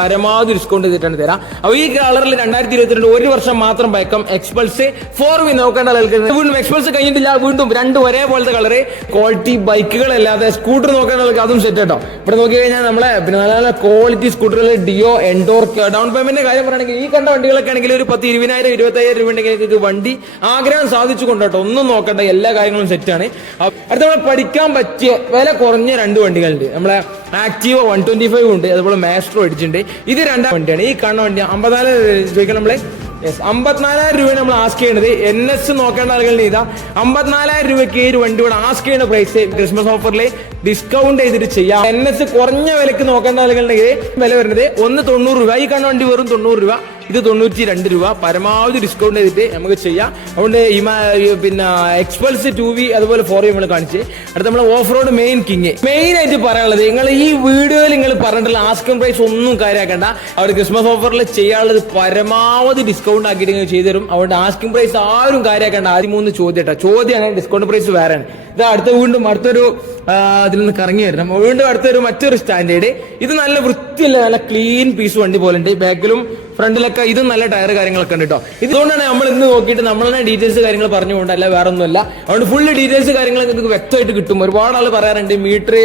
പരമാവധി ഡിസ്കൗണ്ട് ചെയ്തിട്ടാണ് തരാം. അപ്പൊ ഈ കളറിൽ രണ്ടായിരത്തി ഇരുപത്തിരണ്ട് ഒരു വർഷം മാത്രം പയക്കം എക്സ്പൾസ് ഫോർ വി നോക്കേണ്ട ആൾക്കാർ വീണ്ടും എക്സ്പൾസ് കഴിഞ്ഞിട്ടില്ല വീണ്ടും രണ്ടും ഒരേപോലത്തെ കളറ് ക്വാളിറ്റി ബൈക്കുകളല്ലാതെ സ്കൂട്ടർ നോക്കേണ്ട ആൾക്ക് അതും സെറ്റ് കേട്ടോ. ഇവിടെ നോക്കി കഴിഞ്ഞാൽ നമ്മളെ പിന്നെ നല്ല നല്ല ക്വാളിറ്റി സ്കൂട്ടറുകൾ ഡിയോ എൻഡോർ ഡൗൺ പേയ്മെന്റ് കാര്യം പറയുകയാണെങ്കിൽ ഈ കണ്ട വണ്ടികളൊക്കെ ആണെങ്കിൽ ഒരു പത്ത് ഇരുപതിനായിരം ഇരുപത്തയ്യായിരം രൂപ ഉണ്ടെങ്കിൽ നിങ്ങൾക്ക് വണ്ടി ആഗ്രഹം സാധിച്ചു കൊണ്ടോട്ടോ ഒന്നും നോക്കണ്ട എല്ലാ കാര്യങ്ങളും സെറ്റാണ് അടുത്ത നമ്മളെ പഠിക്കാൻ പറ്റിയ വില കുറഞ്ഞ രണ്ട് വണ്ടികളുണ്ട്. നമ്മളെ ആക്റ്റീവ വൺ ട്വന്റി ഫൈവ് ഉണ്ട് അതുപോലെ മാസ്ട്രോ അടിച്ചിട്ടുണ്ട്. ഇത് രണ്ടാം വണ്ടിയാണ്. ഈ കാണുന്ന വണ്ടി അമ്പതിനായിരം രൂപയ്ക്ക് നമ്മൾ യെസ് അമ്പത്തിനാലായിരം രൂപ നമ്മൾ ആസ്ക് ചെയ്യുന്നത് എൻ എസ് നോക്കേണ്ട ആളുകളുടെ ഇതാ അമ്പത്തിനാലായിരം രൂപയ്ക്ക് ഈ ഒരു വണ്ടി കൂടെ ആസ്ക് ചെയ്യുന്ന പ്രൈസ് ക്രിസ്മസ് ഓഫറിൽ ഡിസ്കൗണ്ട് ചെയ്തിട്ട് ചെയ്യാം. എൻ എസ് കുറഞ്ഞ വിലക്ക് നോക്കേണ്ട ആളുകളുടെ വില വരുന്നത് ഒന്ന് തൊണ്ണൂറ് രൂപ. ഈ കാണുന്ന വണ്ടി വെറും തൊണ്ണൂറ് രൂപ. ഇത് തൊണ്ണൂറ്റി രണ്ട് രൂപ. പരമാവധി ഡിസ്കൗണ്ട് ചെയ്തിട്ട് നമുക്ക് ചെയ്യാം. അതുകൊണ്ട് ഹിമാ പിന്നെ എക്സ്പൾസ് ടു വി അതുപോലെ ഫോർ വി നമ്മൾ കാണിച്ച്. അടുത്ത നമ്മൾ off road main king main ആയിട്ട് പറയാനുള്ളത് നിങ്ങൾ ഈ വീഡിയോയിൽ നിങ്ങൾ പറഞ്ഞിട്ടുള്ള ആസ്കിംഗ് പ്രൈസ് ഒന്നും കാര്യമാക്കണ്ട അവർ ക്രിസ്മസ് ഓഫറിൽ ചെയ്യാനുള്ളത് പരമാവധി ഡിസ്കൗണ്ട് ആക്കിയിട്ട് നിങ്ങൾ ചെയ്തു തരും. അതുകൊണ്ട് ആസ്കിംഗ് പ്രൈസ് ആരും കാര്യമാക്കണ്ട ആദ്യം മൂന്ന് ചോദ്യം കേട്ടോ ചോദ്യമാണ് ഡിസ്കൗണ്ട് പ്രൈസ് വേറെ ഇത് അടുത്ത വീണ്ടും അടുത്തൊരു അതിൽ നിന്ന് കറങ്ങി വരണം. വീണ്ടും അടുത്തൊരു മറ്റൊരു സ്റ്റാൻഡേർഡ് ഇത് നല്ല വൃത്തിയുള്ള നല്ല ക്ലീൻ പീസ് വണ്ടി പോലെ ഉണ്ട്. ബാക്കിലും ഫ്രണ്ടിലൊക്കെ ഇത് നല്ല ടയർ കാര്യങ്ങളൊക്കെ ഉണ്ട് കേട്ടോ ഇതുകൊണ്ടാണ് നമ്മൾ ഇന്ന് നോക്കിയിട്ട് തന്നെ ഡീറ്റെയിൽസ് കാര്യങ്ങൾ പറഞ്ഞുകൊണ്ടല്ല വേറെ ഒന്നുമല്ല അതുകൊണ്ട് ഫുള്ള് ഡീറ്റെയിൽസ് കാര്യങ്ങൾ നിങ്ങൾക്ക് വ്യക്തമായിട്ട് കിട്ടും. ഒരുപാട് ആൾ പറയാറുണ്ട് മീറ്റർ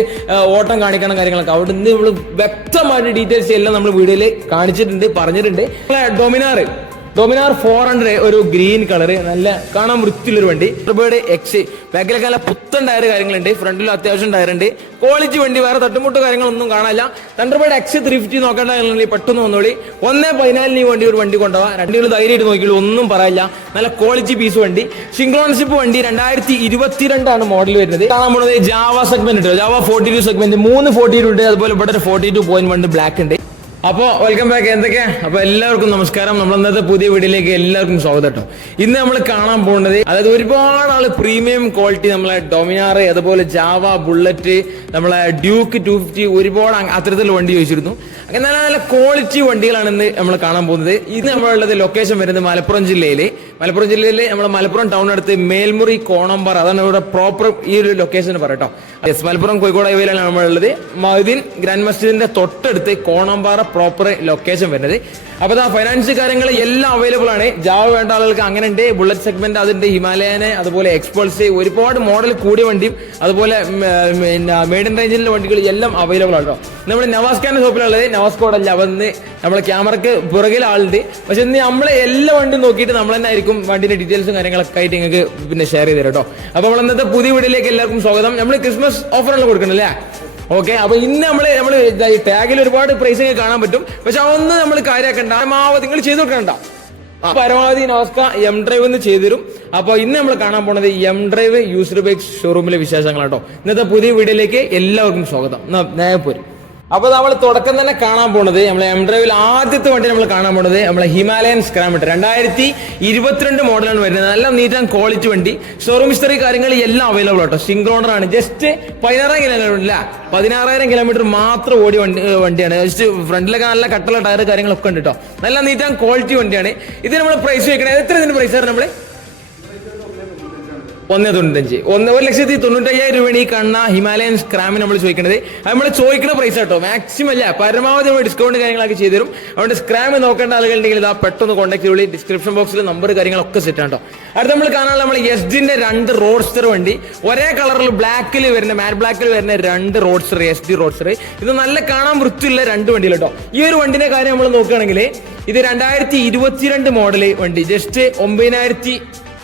ഓട്ടം കാണിക്കണം കാര്യങ്ങളൊക്കെ. അവിടെ നിന്ന് നമ്മൾ വ്യക്തമായിട്ട് ഡീറ്റെയിൽസ് എല്ലാം നമ്മൾ വീഡിയോയിൽ കാണിച്ചിട്ടുണ്ട് പറഞ്ഞിട്ടുണ്ട്. ഡൊമിനാർ ഡൊമിനാർ ഫോർ ഹൺഡ്രഡ് ഒരു ഗ്രീൻ കളർ നല്ല കാണാൻ വൃത്തിയുള്ളൊരു വണ്ടി. ടർബോയുടെ എക്സ് ബാക്കിലൊക്കെ നല്ല പുത്തൻ ടയർ കാര്യങ്ങളുണ്ട്. ഫ്രണ്ടിലും അത്യാവശ്യം ടയർ ഉണ്ട്. ക്വാളിറ്റി വണ്ടി വേറെ തട്ടുമുട്ട് കാര്യങ്ങളൊന്നും കാണാനില്ല. തണ്ടർബേഡ് എക്സ് ത്രീ ഫിഫ്റ്റി നോക്കേണ്ട കാര്യങ്ങളിൽ പെട്ടെന്ന് വന്നോളി. ഒന്നേ പതിനാലിന് ഈ വണ്ടി ഒരു വണ്ടി കൊണ്ടുപോകാം രണ്ടുകൾ ധൈര്യമായിട്ട് നോക്കിയുള്ളൂ ഒന്നും പറയില്ല. നല്ല ക്വാളിറ്റി പീസ് വണ്ടി. സിംഗ്ലോൺഷിപ്പ് വണ്ടി രണ്ടായിരത്തി ഇരുപത്തിരണ്ടാണ് മോഡൽ വരുന്നത്. കാണാൻ പോകുന്നത് ജാവ സെഗ്മെന്റ് ഉണ്ട് ജാവ ഫോർട്ടി ടു സെഗ്മെന്റ് മൂന്ന് ഫോർട്ടി ടു ഉണ്ട്. അതുപോലെ ഇവിടെ ഒരു forty two point one black ഉണ്ട്. അപ്പോൾ വെൽക്കം ബാക്ക് എന്തൊക്കെയാ അപ്പൊ എല്ലാവർക്കും നമസ്കാരം. നമ്മൾ ഇന്നത്തെ പുതിയ വീഡിയോയിലേക്ക് എല്ലാവർക്കും സ്വാഗതം കേട്ടോ. ഇന്ന് നമ്മൾ കാണാൻ പോകുന്നത് അതായത് ഒരുപാട് ആൾ പ്രീമിയം ക്വാളിറ്റി നമ്മളെ ഡൊമിനാർ അതുപോലെ ജാവ ബുള്ളറ്റ് നമ്മളെ ഡ്യൂക്ക് ടു ഫിഫ്റ്റി ഒരുപാട് അത്തരത്തിലുള്ള വണ്ടി ചോദിച്ചിരുന്നു. അങ്ങനെ നല്ല നല്ല ക്വാളിറ്റി വണ്ടികളാണ് ഇന്ന് നമ്മൾ കാണാൻ പോകുന്നത്. ഇന്ന് നമ്മളുള്ളത് ലൊക്കേഷൻ വരുന്നത് മലപ്പുറം ജില്ലയിൽ മലപ്പുറം ജില്ലയിൽ നമ്മൾ മലപ്പുറം ടൗൺ അടുത്ത് മേൽമുറി കോണമ്പാറ. അതാണ് ഇവിടെ പ്രോപ്പർ ഈ ഒരു ലൊക്കേഷൻ പറയട്ടോ. യെസ് മലപ്പുറം കോഴിക്കോട് ഹൈവേയിലാണ് നമ്മളുള്ളത്. മഹദീൻ ഗ്രാൻഡ് മസ്ജിദിന്റെ തൊട്ടടുത്ത് കോണമ്പാറ പ്രോപ്പർ ലൊക്കേഷൻ വരുന്നത്. അപ്പോൾ ആ ഫൈനാൻസ് കാര്യങ്ങൾ എല്ലാം അവൈലബിൾ ആണ്. ജാവ വേണ്ട ആളുകൾക്ക് അങ്ങനെ ഉണ്ട്. ബുള്ളറ്റ് സെഗ്മെന്റ് അതിന്റെ ഹിമാലയനെ അതുപോലെ എക്സ്പോൾസ് ഒരുപാട് മോഡൽ കൂടിയ വണ്ടിയും അതുപോലെ മെയ്ഡൻ റേഞ്ചിലെ വണ്ടികൾ എല്ലാം അവൈലബിൾ ആണ് കേട്ടോ നമ്മൾ നവാസ് ഷോപ്പിലുള്ളത് നവാസ് കോഡല്ല അവന്ന് നമ്മളെ ക്യാമറക്ക് പുറകിൽ ആളുണ്ട്. പക്ഷെ ഇന്ന് നമ്മളെ എല്ലാ വണ്ടിയും നോക്കിയിട്ട് നമ്മൾ തന്നെ ആയിരിക്കും വണ്ടിന്റെ ഡീറ്റെയിൽസും കാര്യങ്ങളൊക്കെ ആയിട്ട് നിങ്ങൾക്ക് പിന്നെ ഷെയർ ചെയ്ത് കേട്ടോ അപ്പോൾ നമ്മൾ ഇന്നത്തെ പുതിയ വീഡിയോയിലേക്ക് എല്ലാവർക്കും സ്വാഗതം. നമ്മൾ ക്രിസ്മസ് ഓഫറുകൾ കൊടുക്കണല്ലേ ഓക്കെ അപ്പൊ ഇന്ന് നമ്മൾ നമ്മൾ ടാഗിൽ ഒരുപാട് പ്രൈസിങ് കാണാൻ പറ്റും. പക്ഷെ അതൊന്നും നമ്മൾ കാര്യമാക്കണ്ട. പരമാവധി നിങ്ങൾ ചെയ്തു കൊടുക്കണ്ട പരമാവധി നോസ്ക എം ഡ്രൈവ് എന്ന് ചെയ്തുതരും അപ്പൊ ഇന്ന് നമ്മൾ കാണാൻ പോണത് എം ഡ്രൈവ് യൂസ്ഡ് ബൈക്ക് ഷോറൂമിലെ വിശേഷങ്ങളാട്ടോ ഇന്നത്തെ പുതിയ വീഡിയോയിലേക്ക് എല്ലാവർക്കും സ്വാഗതം. നേരെ പോരും. അപ്പൊ നമ്മൾ തുടക്കം തന്നെ കാണാൻ പോണത് നമ്മളെ എം ഡ്രൈവിൽ ആദ്യത്തെ വണ്ടി നമ്മൾ കാണാൻ പോണത് നമ്മളെ ഹിമാലയൻ സ്ക്രാമിറ്റർ രണ്ടായിരത്തി ഇരുപത്തിരണ്ട് മോഡലാണ് വരുന്നത്. നല്ല നീറ്റ് ആൻഡ് ക്വാളിറ്റി വണ്ടി. ഷോറൂം ഹിസ്റ്ററി കാര്യങ്ങൾ എല്ലാം അവൈലബിൾ ആട്ടോ. സിംഗ്രോണർ ആണ്. ജസ്റ്റ് പതിനാറായിരം കിലോമീറ്റർ ഇല്ല. പതിനാറായിരം കിലോമീറ്റർ മാത്രം ഓടി വണ്ടി വണ്ടിയാണ്. ജസ്റ്റ് ഫ്രണ്ടിലൊക്കെ നല്ല കട്ടുള്ള ടയർ കാര്യങ്ങളൊക്കെ ഉണ്ട് കേട്ടോ നല്ല നീറ്റ് ആൻഡ് ക്വാളിറ്റി വണ്ടിയാണ്. ഇത് നമ്മൾ പ്രൈസ് വെക്കണേ എത്ര ഇതിന്റെ പ്രൈസ് ആണ് നമ്മൾ? ഒന്ന് തൊണ്ണൂറ്റഞ്ച്. ഒന്ന് ഒരു ലക്ഷത്തി തൊണ്ണൂറ്റയ്യായിരം രൂപയാണ് ഈ കണ്ണ ഹിമാലയൻ സ്ക്രാമിന് നമ്മൾ ചോദിക്കുന്നത് അത് നമ്മൾ ചോദിക്കുന്ന പ്രൈസ് കേട്ടോ മാക്സിമം അല്ല പരമാവധി നമ്മൾ ഡിസ്കൗണ്ട് കാര്യങ്ങളൊക്കെ ചെയ്തു തരും. അതുകൊണ്ട് സ്ക്രാം നോക്കേണ്ട ആളുകളുണ്ടെങ്കിൽ ഇതാ പെട്ടെന്ന് കോൺടാക്ട് ചെയ്തോളി. ഡിസ്ക്രിപ്ഷൻ ബോക്സിൽ നമ്പർ കാര്യങ്ങളൊക്കെ സെറ്റ് ആണ് കേട്ടോ അടുത്ത നമ്മൾ കാണാനുള്ള നമ്മൾ എസ് ജിന്റെ രണ്ട് റോഡ്സ്റ്റർ വണ്ടി. ഒരേ കളറിൽ ബ്ലാക്കിൽ വരുന്ന മാറ്റ് ബ്ലാക്കിൽ വരുന്ന രണ്ട് റോഡ്സ്റ്റർ എസ് ഡി റോഡ്സ്റ്റർ ഇത് നല്ല കാണാൻ വൃത്തിയുള്ള രണ്ട് വണ്ടികൾ കേട്ടോ ഈ ഒരു വണ്ടിന്റെ കാര്യം നമ്മൾ നോക്കുകയാണെങ്കിൽ ഇത് രണ്ടായിരത്തി ഇരുപത്തിരണ്ട് മോഡൽ വണ്ടി. ജസ്റ്റ് ഒമ്പതിനായിരത്തി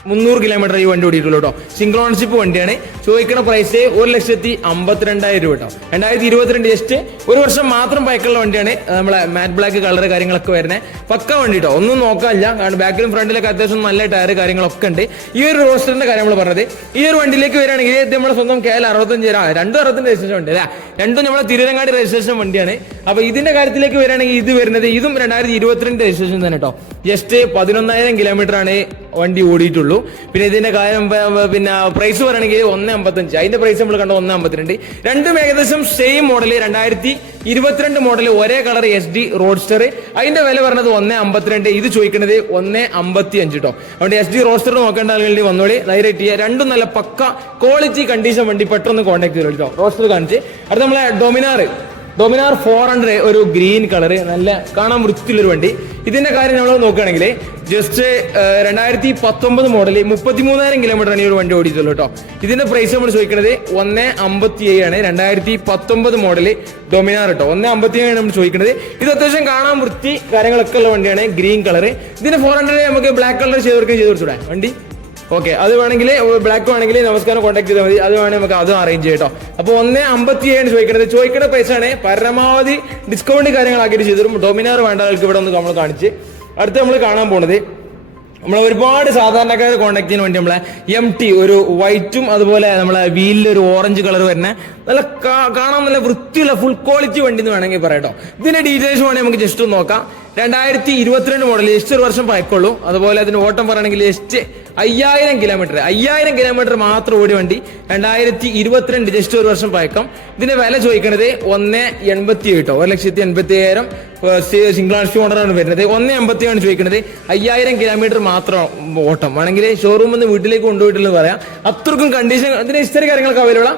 മുന്നൂറ് കിലോമീറ്റർ ഈ വണ്ടി ഓടിയിട്ടുള്ളൂ കേട്ടോ. സിംഗിൾ ഓണർഷിപ്പ് വണ്ടിയാണ്. ചോദിക്കുന്ന പ്രൈസ് ഒരു ലക്ഷത്തി അമ്പത്തിരണ്ടായിരം രൂപ കേട്ടോ. രണ്ടായിരത്തി ഇരുപത്തിരണ്ട് ജസ്റ്റ് ഒരു വർഷം മാത്രം പൈക്കുള്ള വണ്ടിയാണ്. നമ്മളെ മാറ്റ് ബ്ലാക്ക് കളർ കാര്യങ്ങളൊക്കെ വരുന്നത് പക്ക വണ്ടി കേട്ടോ. ഒന്നും നോക്കാനില്ല. കാരണം ബാക്കിലും ഫ്രണ്ടിലൊക്കെ അത്യാവശ്യം നല്ല ടയർ കാര്യങ്ങളൊക്കെ ഉണ്ട്. ഈ ഒരു റോസ്റ്ററിന്റെ കാര്യം നമ്മൾ പറഞ്ഞത്. ഈ ഒരു വണ്ടിയിലേക്ക് വരികയാണെങ്കിൽ ഇത് നമ്മുടെ സ്വന്തം കെ എൽ അറുപത്തഞ്ച് രണ്ടും അറുപത്തഞ്ച് രജിസ്ട്രേഷൻ വണ്ടി അല്ലേ? രണ്ടും നമ്മളെ തിരുവനങ്ങാടി രജിസ്ട്രേഷൻ വണ്ടിയാണ്. അപ്പൊ ഇതിന്റെ കാര്യത്തിലേക്ക് വരികയാണെങ്കിൽ ഇത് വരുന്നത് ഇതും രണ്ടായിരത്തി ഇരുപത്തിരണ്ട് രജിസ്ട്രേഷൻ തന്നെ കേട്ടോ. ജസ്റ്റ് പതിനൊന്നായിരം കിലോമീറ്റർ ആണ് വണ്ടി ഓടിയിട്ടുള്ളൂ. പിന്നെ ഇതിന്റെ കാര്യം പിന്നെ പ്രൈസ് പറയുകയാണെങ്കിൽ ഒന്ന് അമ്പത്തഞ്ച്. അതിന്റെ പ്രൈസ് നമ്മൾ കണ്ട ഒന്ന് അമ്പത്തിരണ്ട്. രണ്ടും ഏകദേശം സെയിം മോഡൽ രണ്ടായിരത്തി ഇരുപത്തിരണ്ട് മോഡൽ ഒരേ കളർ എസ് ഡി റോഡ്സ്റ്റർ അതിന്റെ വില പറഞ്ഞത് ഒന്ന് അമ്പത്തിരണ്ട്. ഇത് ചോദിക്കുന്നത് ഒന്ന് അമ്പത്തി അഞ്ച് കേട്ടോ അതുകൊണ്ട് എസ് ഡി റോഡ്സ്റ്റർ നോക്കേണ്ട ആളുകളുടെ വന്നോളി. ഡയറക്റ്റ് ചെയ്യുക രണ്ടും നല്ല പക്ക ക്വാളിറ്റി കണ്ടീഷൻ വണ്ടി പെട്ടെന്ന് കോൺടാക്ട് ചെയ്തോളൂ കേട്ടോ റോഡ്സ്റ്റർ കാണിച്ച്. അടുത്ത നമ്മളെ ഡൊമിനാർ ഡൊമിനാർ ഫോർ ഹൺഡ്രഡ് ഒരു ഗ്രീൻ കളർ നല്ല കാണാൻ വൃത്തിയുള്ളൊരു വണ്ടി. ഇതിന്റെ കാര്യം നമ്മൾ നോക്കുകയാണെങ്കിൽ ജസ്റ്റ് രണ്ടായിരത്തി പത്തൊമ്പത് മോഡൽ മുപ്പത്തി മൂന്നായിരം കിലോമീറ്ററാണ് ഈ ഒരു വണ്ടി ഓടിയിട്ടുള്ളൂ കേട്ടോ. ഇതിന്റെ പ്രൈസ് നമ്മൾ ചോദിക്കുന്നത് ഒന്ന് അമ്പത്തി ഏഴ് ആണ്. രണ്ടായിരത്തി പത്തൊമ്പത് മോഡൽ ഡൊമിനാർ കേട്ടോ. ഒന്ന് അമ്പത്തി ഏഴാണ് നമ്മൾ ചോദിക്കുന്നത് ഇത് അത്യാവശ്യം കാണാൻ വൃത്തി കാര്യങ്ങളൊക്കെ ഉള്ള വണ്ടിയാണ് ഗ്രീൻ കളർ ഇതിന്റെ ഫോർ ഹൺഡ്രഡ് നമുക്ക് ബ്ലാക്ക് കളർ ചെയ്ത് കൊടുക്കുകയും ചെയ്ത് കൊടുത്തൂടെ. വണ്ടി ഓക്കെ അത് വേണമെങ്കിൽ ബ്ലാക്ക് വേണമെങ്കിൽ നമസ്കാരം കോൺടാക്ട് ചെയ്താൽ മതി. അത് വേണമെങ്കിൽ നമുക്ക് അതും അറേഞ്ച് ചെയ്യട്ടോ അപ്പോൾ ഒന്ന് അമ്പത്തി ഏഴാണ് ചോദിക്കുന്നത് ചോദിക്കേണ്ട പൈസ ആണ് പരമാവധി ഡിസ്കൗണ്ട് കാര്യങ്ങളാക്കിയിട്ട് ചെയ്തു തരും ഡൊമിനാർ വേണ്ട ആൾക്ക് ഇവിടെ ഒന്ന് നമ്മൾ കാണിച്ച്. അടുത്ത് നമ്മൾ കാണാൻ പോണത് നമ്മൾ ഒരുപാട് സാധാരണക്കാർ കോണ്ടാക്ട് ചെയ്യാൻ വേണ്ടി നമ്മളെ എം ടി ഒരു വൈറ്റും അതുപോലെ നമ്മളെ വീലിൽ ഒരു ഓറഞ്ച് കളർ വരുന്ന നല്ല കാണാൻ നല്ല വൃത്തിയുള്ള ഫുൾ ക്വാളിറ്റി വണ്ടി എന്ന് വേണമെങ്കിൽ പറയട്ടോ ഇതിന്റെ ഡീറ്റെയിൽസ് വേണമെങ്കിൽ നമുക്ക് ജസ്റ്റ് ഒന്ന് നോക്കാം. രണ്ടായിരത്തി ഇരുപത്തിരണ്ട് മോഡൽ ജസ്റ്റ് ഒരു വർഷം പഴക്കുള്ളൂ അതുപോലെ അതിന് ഓട്ടം പറയുകയാണെങ്കിൽ ജസ്റ്റ് അയ്യായിരം കിലോമീറ്റർ അയ്യായിരം കിലോമീറ്റർ മാത്രം ഓടി വണ്ടി രണ്ടായിരത്തി ഇരുപത്തിരണ്ട് ജസ്റ്റ് ഒരു വർഷം പഴക്കം. ഇതിന്റെ വില ചോദിക്കുന്നത് ഒന്ന് എൺപത്തി എട്ടോ ഒരു ലക്ഷത്തി എൺപത്തി അയ്യായിരം സിംഗിൾ ഓണറാണ് വരുന്നത്. ഒന്ന് എൺപത്തി ആണ് ചോദിക്കുന്നത് അയ്യായിരം കിലോമീറ്റർ മാത്രം ഓട്ടം. വേണമെങ്കിൽ ഷോറൂമിൽ നിന്ന് വീട്ടിലേക്ക് കൊണ്ടുപോയിട്ടില്ലെന്ന് പറയാം. അത്രക്കും കണ്ടീഷൻ ഇതിന് ഹിസ്റ്ററി കാര്യങ്ങളൊക്കെ അവൈലബിളാ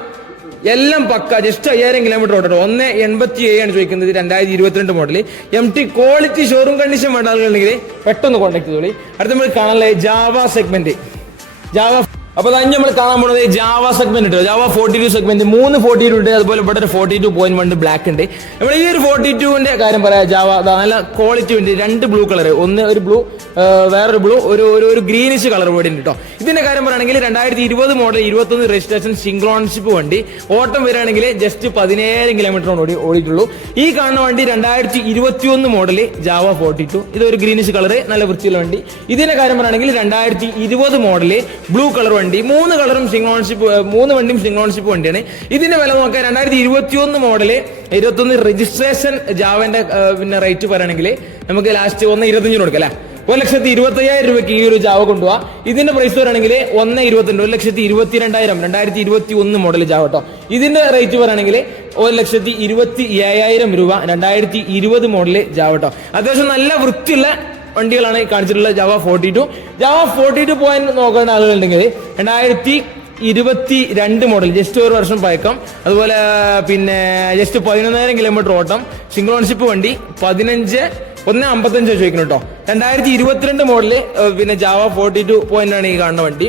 എല്ലാം പക്ക. ജസ്റ്റ് അയ്യായിരം കിലോമീറ്റർ ഓട്ടോ. ഒന്ന് എൺപത്തി ഏഴാണ് ചോദിക്കുന്നത്. രണ്ടായിരത്തി ഇരുപത്തിരണ്ട് model M T quality showroom condition വേണ്ട ആളുകളുണ്ടെങ്കിൽ പെട്ടെന്ന് കോൺടാക്ട് ചെയ്തോളി. അടുത്ത നമ്മൾ കാണാനുള്ള ജാവ സെഗ്മെന്റ് ജാവ അപ്പൊ തന്നെ നമ്മൾ കാണാൻ പോകുന്നത് ജാവ സെഗ്മെന്റ് ഉണ്ട് ജാവ ഫോർട്ടി ടു സെഗ്മെന്റ് മൂന്ന് ഫോർട്ടി ടു ഉണ്ട്. അതുപോലെ ഇവിടെ ഒരു forty two point one black ഉണ്ട്. നമ്മൾ ഈ ഒരു ഫോർട്ടി ടുവിന്റെ കാര്യം പറയാം ജാവ നല്ല ക്വാളിറ്റി ഉണ്ട്. രണ്ട് ബ്ലൂ കളർ ഒന്ന് ഒരു ബ്ലൂ വേറൊരു ബ്ലൂ ഒരു ഒരു ഒരു ഗ്രീനിഷ് കളർ കൂടി ഉണ്ട് കേട്ടോ ഇതിന്റെ കാര്യം പറയുകയാണെങ്കിൽ രണ്ടായിരത്തി ഇരുപത് മോഡൽ ഇരുപത്തൊന്ന് രജിസ്ട്രേഷൻ സിംഗ്ലോൺഷിപ്പ് വണ്ടി. ഓട്ടം വരികയാണെങ്കിൽ ജസ്റ്റ് പതിനേഴ് കിലോമീറ്റർ ഓടി ഓടിയിട്ടുള്ളൂ. ഈ കാണുന്ന വണ്ടി രണ്ടായിരത്തി ഇരുപത്തി ഒന്ന് മോഡൽ ജാവ ഫോർട്ടി ടു ഇത് ഒരു ഗ്രീനിഷ് കളർ നല്ല വൃത്തിയുള്ള വണ്ടി. ഇതിന്റെ കാര്യം പറയുകയാണെങ്കിൽ രണ്ടായിരത്തി ഇരുപത് മോഡൽ ബ്ലൂ കളർ വണ്ടി മൂന്ന് കളറും സിംഗ്ലോൺഷിപ്പ് മൂന്ന് വണ്ടിയും സിംഗ്ലോൺഷിപ്പ് വണ്ടിയാണ്. ഇതിന്റെ വില നോക്കാം രണ്ടായിരത്തി ഇരുപത്തി ഒന്ന് മോഡൽ ഇരുപത്തൊന്ന് രജിസ്ട്രേഷൻ ജാവന്റെ പിന്നെ റേറ്റ് പറയുകയാണെങ്കിൽ നമുക്ക് ലാസ്റ്റ് ഒന്ന് ഇരുപത്തഞ്ചിന് കൊടുക്കാം അല്ലേ? ഒരു ലക്ഷത്തി ഇരുപത്തി അയ്യായിരം രൂപയ്ക്ക് ഈ ഒരു ജാവ കൊണ്ടുപോവാ. ഇതിന്റെ പ്രൈസ് പറയുകയാണെങ്കിൽ ഒന്ന് ഇരുപത്തിരണ്ട് ഒരു ലക്ഷത്തി ഇരുപത്തി രണ്ടായിരം രണ്ടായിരത്തി ഇരുപത്തി ഒന്ന് മോഡൽ ജാവ കേട്ടോ. ഇതിന്റെ റേറ്റ് പറയുകയാണെങ്കിൽ ഒരു ലക്ഷത്തി ഇരുപത്തി ഏഴായിരം രൂപ രണ്ടായിരത്തി ഇരുപത് മോഡൽ ജാവ കേട്ടോ. അത്യാവശ്യം നല്ല വൃത്തിയുള്ള വണ്ടികളാണ് ഈ കാണിച്ചിട്ടുള്ളത്. Jawa forty two Jawa forty two point നോക്കുന്ന ആളുകളുണ്ടെങ്കിൽ രണ്ടായിരത്തി ഇരുപത്തി രണ്ട് മോഡൽ ജസ്റ്റ് ഒരു വർഷം പഴക്കം. അതുപോലെ പിന്നെ ജസ്റ്റ് പതിനൊന്നായിരം കിലോമീറ്റർ ഓട്ടം സിംഗ്ലോൺഷിപ്പ് വണ്ടി പതിനഞ്ച് ഒന്ന് അമ്പത്തഞ്ച് ചോദിക്കണം കേട്ടോ രണ്ടായിരത്തി ഇരുപത്തിരണ്ട് മോഡൽ പിന്നെ ജാവ ഫോർട്ടി ടു പോയിന്റ് ആണ് ഈ കാണുന്ന വണ്ടി.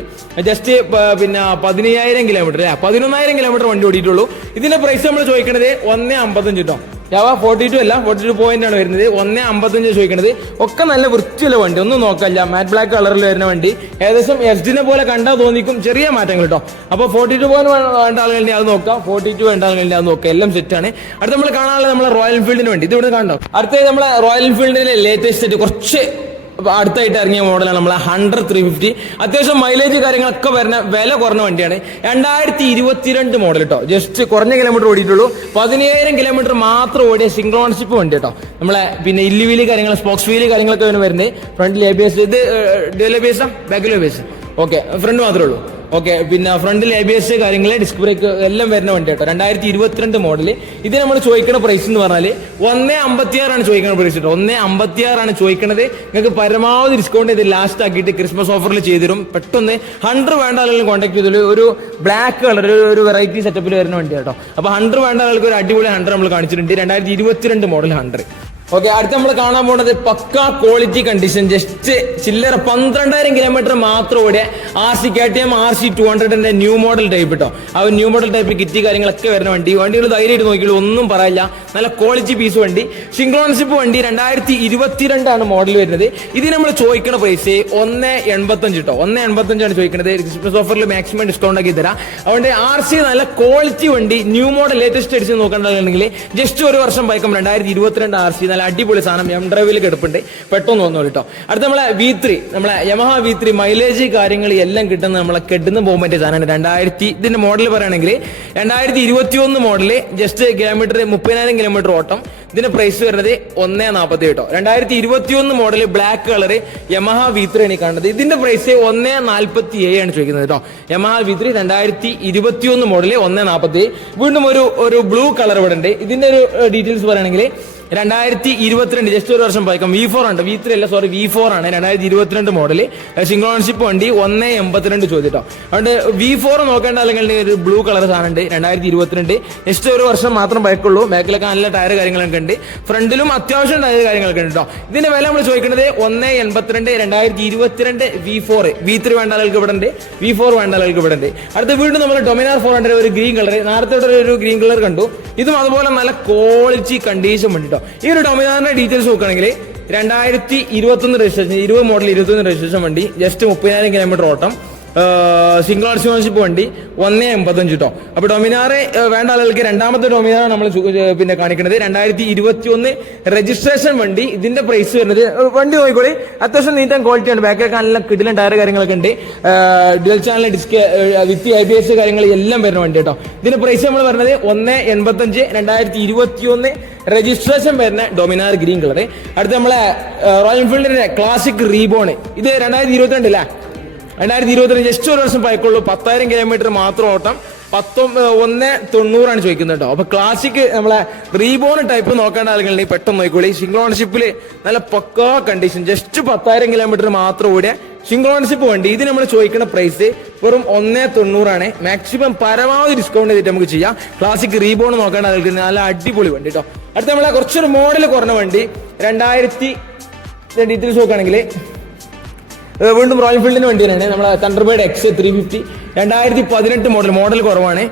ജസ്റ്റ് പിന്നെ പതിനയ്യായിരം കിലോമീറ്റർ അല്ലെ? പതിനൊന്നായിരം കിലോമീറ്റർ വണ്ടി ഓടിയിട്ടുള്ളൂ. ഇതിന്റെ പ്രൈസ് നമ്മൾ ചോദിക്കണത് ഒന്ന് അമ്പത്തഞ്ച് കേട്ടോ ജാവ ഫോർട്ടി ടു അല്ല ഫോർട്ടി ടു പോയിന്റ് ആണ് വരുന്നത്. ഒന്ന് അമ്പത്തഞ്ച് ചോദിക്കുന്നത് ഒക്കെ നല്ല വൃത്തിയുള്ള വണ്ടി. ഒന്നും നോക്കല്ല. മാറ്റ് ബ്ലാക്ക് കളറിൽ വരുന്ന വണ്ടി. ഏകദേശം എസ് ഡിനെ പോലെ കണ്ടാൽ തോന്നിക്കും ചെറിയ മാറ്റങ്ങൾ കേട്ടോ അപ്പോൾ ഫോർട്ടി ടു പോയിന്റ് വേണ്ട ആളുകളുടെ അത് നോക്കാം. ഫോർട്ടി ടു വേണ്ട ആളുകളുടെ അത് നോക്കാം. എല്ലാം സെറ്റാണ് അടുത്ത നമ്മൾ കാണാനുള്ള നമ്മളെ റോയൽ എൻഫീൽഡിന് വേണ്ടി. ഇത് ഇവിടെ കണ്ടോ? അടുത്തത് നമ്മളെ റോയൽ എൻഫീൽഡിന്റെ ലേറ്റസ്റ്റ് കുറച്ച് അടുത്തായിട്ട് ഇറങ്ങിയ മോഡലാണ് നമ്മളെ ഹൺഡ്രഡ് ത്രീ ഫിഫ്റ്റി അത്യാവശ്യം മൈലേജ് കാര്യങ്ങളൊക്കെ വരുന്ന വില കുറഞ്ഞ വണ്ടിയാണ്. രണ്ടായിരത്തി ഇരുപത്തിരണ്ട് മോഡൽ കേട്ടോ ജസ്റ്റ് കുറഞ്ഞ കിലോമീറ്റർ ഓടിയിട്ടുള്ളൂ. പതിനേഴായിരം കിലോമീറ്റർ മാത്രം ഓടിയ സിംഗ്ലോൺഷിപ്പ് വണ്ടി കേട്ടോ നമ്മളെ പിന്നെ ഇല്ലി കാര്യങ്ങൾ സ്പോക്സ് വീൽ കാര്യങ്ങളൊക്കെ വരുന്നത്. ഫ്രണ്ടിൽ എ ബി എസ് ഇത് ഡുവൽ എ ബി എസ് ബാക്കിൽ ബി എസ് ഓക്കെ ഫ്രണ്ട് മാത്രമേ ഉള്ളൂ. ഓക്കെ പിന്നെ ഫ്രണ്ടിൽ എ ബി എസ് കാര്യങ്ങൾ ഡിസ്ക് ബ്രേക്ക് എല്ലാം വരുന്ന വണ്ടി കേട്ടോ രണ്ടായിരത്തി ഇരുപത്തിരണ്ട് മോഡൽ ഇത് നമ്മൾ ചോദിക്കുന്ന പ്രൈസ് എന്ന് പറഞ്ഞാൽ ഒന്നേ അമ്പത്തിയാറാണ് ചോദിക്കുന്ന പ്രൈസ് കേട്ടോ ഒന്നേ അമ്പത്തിയാറാണ് ചോദിക്കുന്നത് നിങ്ങൾക്ക് പരമാവധി ഡിസ്കൗണ്ട് ചെയ്ത് ലാസ്റ്റ് ആക്കിയിട്ട് ക്രിസ്മസ് ഓഫറിൽ ചെയ്തു തരും പെട്ടെന്ന് ഹൺഡ്രഡ് വേണ്ട ആളുകൾ കോൺടാക്ട് ചെയ്തോളൂ. ഒരു ബ്ലാക്ക് കളർ ഒരു വെറൈറ്റി സെറ്റപ്പിൽ വരുന്ന വണ്ടി കേട്ടോ അപ്പോൾ ഹൺഡ്രഡ് വേണ്ട ആളുകൾക്ക് ഒരു അടിപൊളി ഹൺഡ്രഡ് നമ്മൾ കാണിച്ചിട്ടുണ്ട്. രണ്ടായിരത്തി ഇരുപത്തിരണ്ട് മോഡൽ ഹൺഡ്രഡ് ഓക്കെ അടുത്ത നമ്മൾ കാണാൻ പോകുന്നത് പക്ക ക്വാളിറ്റി കണ്ടീഷൻ ജസ്റ്റ് ചില്ലറ പന്ത്രണ്ടായിരം കിലോമീറ്റർ മാത്രം ഓടിയ R C K T M R C two ഹൺഡ്രഡിന്റെ new model type കേട്ടോ ആ ന്യൂ മോഡൽ ടൈപ്പ് കിറ്റ് കാര്യങ്ങളൊക്കെ വരുന്ന വണ്ടി. വണ്ടികൾ ധൈര്യമായിട്ട് നോക്കിയിട്ട് ഒന്നും പറയില്ല. നല്ല ക്വാളിറ്റി പീസ് വണ്ടി. സിംഗ്ലോൺഷിപ്പ് വണ്ടി രണ്ടായിരത്തി ഇരുപത്തിരണ്ടാണ് മോഡൽ വരുന്നത്. ഇത് നമ്മൾ ചോദിക്കുന്ന പ്രൈസ് ഒന്ന് എൺപത്തഞ്ച് കേട്ടോ ഒന്ന് എൺപത്തഞ്ചാണ് ചോദിക്കുന്നത് ക്രിസ്മസ് ഓഫറിൽ മാക്സിമം ഡിസ്കൗണ്ട് ആക്കി തരാം. അതുകൊണ്ട് ആർ സി നല്ല ക്വാളിറ്റി വണ്ടി ന്യൂ മോഡൽ ലേറ്റസ്റ്റ് അടിച്ച് നോക്കേണ്ടതാണെങ്കിൽ ജസ്റ്റ് ഒരു വർഷം ബൈക്കും രണ്ടായിരത്തി ഇരുപത്തിരണ്ട് ആർ സി നല്ല അടിപൊളി സാധനം എം ഡ്രൈവിൽ കിടപ്പുണ്ട്. പെട്ടെന്ന് വന്നു കേട്ടോ അടുത്ത നമ്മളെ വി ത്രീ നമ്മളെ യമഹ വി ത്രീ മൈലേജ് കാര്യങ്ങൾ എല്ലാം കിട്ടുന്ന നമ്മളെ കെട്ടുന്ന പോകാൻ പറ്റിയ സാധനമാണ്. രണ്ടായിരത്തി ഇതിന്റെ മോഡൽ പറയുകയാണെങ്കിൽ രണ്ടായിരത്തി ഇരുപത്തി ഒന്ന് മോഡൽ ജസ്റ്റ് കിലോമീറ്റർ മുപ്പതിനായിരം കിലോമീറ്റർ ഓട്ടം. ഇതിന്റെ പ്രൈസ് വരുന്നത് ഒന്നേ നാൽപ്പത്തി കേട്ടോ രണ്ടായിരത്തി ഇരുപത്തി ഒന്ന് model black colour Yamaha V three ആണ് കാണുന്നത്. ഇതിന്റെ പ്രൈസ് ഒന്നേ നാൽപ്പത്തി ഏഴ് ആണ് ചോദിക്കുന്നത് കേട്ടോ യമഹ വി ത്രീ രണ്ടായിരത്തി ഇരുപത്തി ഒന്ന് മോഡൽ ഒന്നേ നാൽപ്പത്തി വീണ്ടും ഒരു ഒരു ബ്ലൂ കളർ ഇവിടെ ഉണ്ട്. ഇതിന്റെ ഒരു ഡീറ്റെയിൽസ് പറയുകയാണെങ്കിൽ രണ്ടായിരത്തി ഇരുപത്തിരണ്ട് ജസ്റ്റ് ഒരു വർഷം പോയിക്കാം. വി ഫോർ ഉണ്ട്. വി ത്രീ അല്ല സോറി വി ഫോർ ആണ്. രണ്ടായിരത്തി ഇരുപത്തിരണ്ട് മോഡൽ സിംഗ്ലോൺഷിപ്പ് വണ്ടി ഒന്ന് എൺപത്തിരണ്ട് ചോദിച്ചിട്ടോ. അതുകൊണ്ട് വി ഫോർ നോക്കേണ്ട അല്ലെങ്കിൽ ഒരു ബ്ലൂ കളർ സാധനം ഉണ്ട് രണ്ടായിരത്തി ഇരുപത്തിരണ്ട്. ജസ്റ്റ് ഒരു വർഷം മാത്രം പഴക്കുള്ളൂ ബാക്കിലൊക്കെ നല്ല ടയർ കാര്യങ്ങളൊക്കെ ഉണ്ട്. ഫ്രണ്ടിലും അത്യാവശ്യം ടയർ കാര്യങ്ങളൊക്കെ ഉണ്ട് കേട്ടോ ഇതിന്റെ വില നമ്മൾ ചോദിക്കുന്നത് ഒന്ന് എൺപത്തിരണ്ട് രണ്ടായിരത്തി ഇരുപത്തിരണ്ട് വി ഫോർ വി ത്രീ വേണ്ട ആളുകൾക്ക് ഇവിടെ ഉണ്ട്. വി ഫോർ വേണ്ട ആളുകൾക്ക് ഇവിടെ ഉണ്ട്. അടുത്ത വീണ്ടും നമ്മൾ ഡൊമിനാർ ഫോർ ഹൺഡ്രഡ് ഒരു ഗ്രീൻ കളർ നേരത്തെ ഒരു ഗ്രീൻ കളർ കണ്ടു. ഇതും അതുപോലെ നല്ല ക്വാളിറ്റി കണ്ടീഷൻ ഉണ്ട് ഈ ഒരു ഡൊമിനാറിന്റെ ഡീറ്റെയിൽസ് നോക്കുകയാണെങ്കിൽ രണ്ടായിരത്തി ഇരുപത്തൊന്ന് രജിസ്ട്രേഷൻ ഇരുപത് മോഡൽ ഇരുപത്തൊന്ന് രജിസ്ട്രേഷൻ വണ്ടി ജസ്റ്റ് മുപ്പതിനായിരം കിലോമീറ്റർ ഓട്ടം. സിംഗിൾ ഓൺഷിപ്പ് വണ്ടി ഒന്നേ എൺപത്തഞ്ച് കേട്ടോ അപ്പൊ ഡൊമിനാറെ വേണ്ട ആളുകൾക്ക് രണ്ടാമത്തെ ഡൊമിനാർ നമ്മൾ പിന്നെ കാണിക്കുന്നത് രണ്ടായിരത്തി ഇരുപത്തി ഒന്ന് രജിസ്ട്രേഷൻ വണ്ടി. ഇതിന്റെ പ്രൈസ് വരുന്നത് വണ്ടി നോക്കിക്കോളി. അത്യാവശ്യം നീറ്റ് ആൻഡ് ക്വാളിറ്റി ഉണ്ട് ബാക്കിൽ നല്ല കിടിലൻ ടയർ കാര്യങ്ങളൊക്കെ ഉണ്ട്. Dual channel disc with I B S കാര്യങ്ങൾ എല്ലാം വരുന്ന വണ്ടി കേട്ടോ ഇതിന്റെ പ്രൈസ് നമ്മൾ പറഞ്ഞത് ഒന്ന് എൺപത്തഞ്ച്. രണ്ടായിരത്തി ഇരുപത്തി ഒന്ന് രജിസ്ട്രേഷൻ വരുന്ന ഡൊമിനാർ ഗ്രീൻ കളർ അടുത്ത നമ്മളെ റോയൽ എൻഫീൽഡിന്റെ ക്ലാസിക് റീബോൺ ഇത് രണ്ടായിരത്തി ഇരുപത്തിരണ്ട് രണ്ടായിരത്തി ഇരുപത്തിരണ്ട് ജസ്റ്റ് ഒരു വർഷം പഴക്കുള്ളൂ പത്തായിരം കിലോമീറ്റർ മാത്രം ഓട്ടം. പത്തൊമ്പ ഒന്ന് തൊണ്ണൂറാണ് ചോദിക്കുന്നത് കേട്ടോ. അപ്പൊ ക്ലാസിക് നമ്മളെ റീബോൺ ടൈപ്പ് നോക്കേണ്ട ആളുകളുണ്ടെങ്കിൽ പെട്ടെന്ന് നോക്കിക്കോളി. സിംഗ്ലോൺഷിപ്പിൽ നല്ല പക്കാ കണ്ടീഷൻ ജസ്റ്റ് പത്തായിരം കിലോമീറ്റർ മാത്രം ഓടിയ സിംഗ്ലോൺഷിപ്പ് വേണ്ടി. ഇത് നമ്മൾ ചോദിക്കുന്ന പ്രൈസ് വെറും ഒന്നേ തൊണ്ണൂറാണ്. മാക്സിമം പരമാവധി ഡിസ്കൗണ്ട് ചെയ്തിട്ട് നമുക്ക് ചെയ്യാം. ക്ലാസിക് റീബോൺ നോക്കേണ്ട ആളുകൾക്ക് നല്ല അടിപൊളി വണ്ടി കേട്ടോ. അടുത്ത നമ്മളെ കുറച്ചൊരു മോഡൽ കുറഞ്ഞ വണ്ടി. രണ്ടായിരത്തി ഡീറ്റെയിൽസ് നോക്കുകയാണെങ്കിൽ വീണ്ടും റോയൽ ഫീൽഡിന് വണ്ടി തന്നെയാണ് നമ്മളെ തണ്ടർബേഡ് എക്സ് ത്രീ ഫിഫ്റ്റി രണ്ടായിരത്തി പതിനെട്ട് മോഡൽ മോഡൽ കുറവാണ്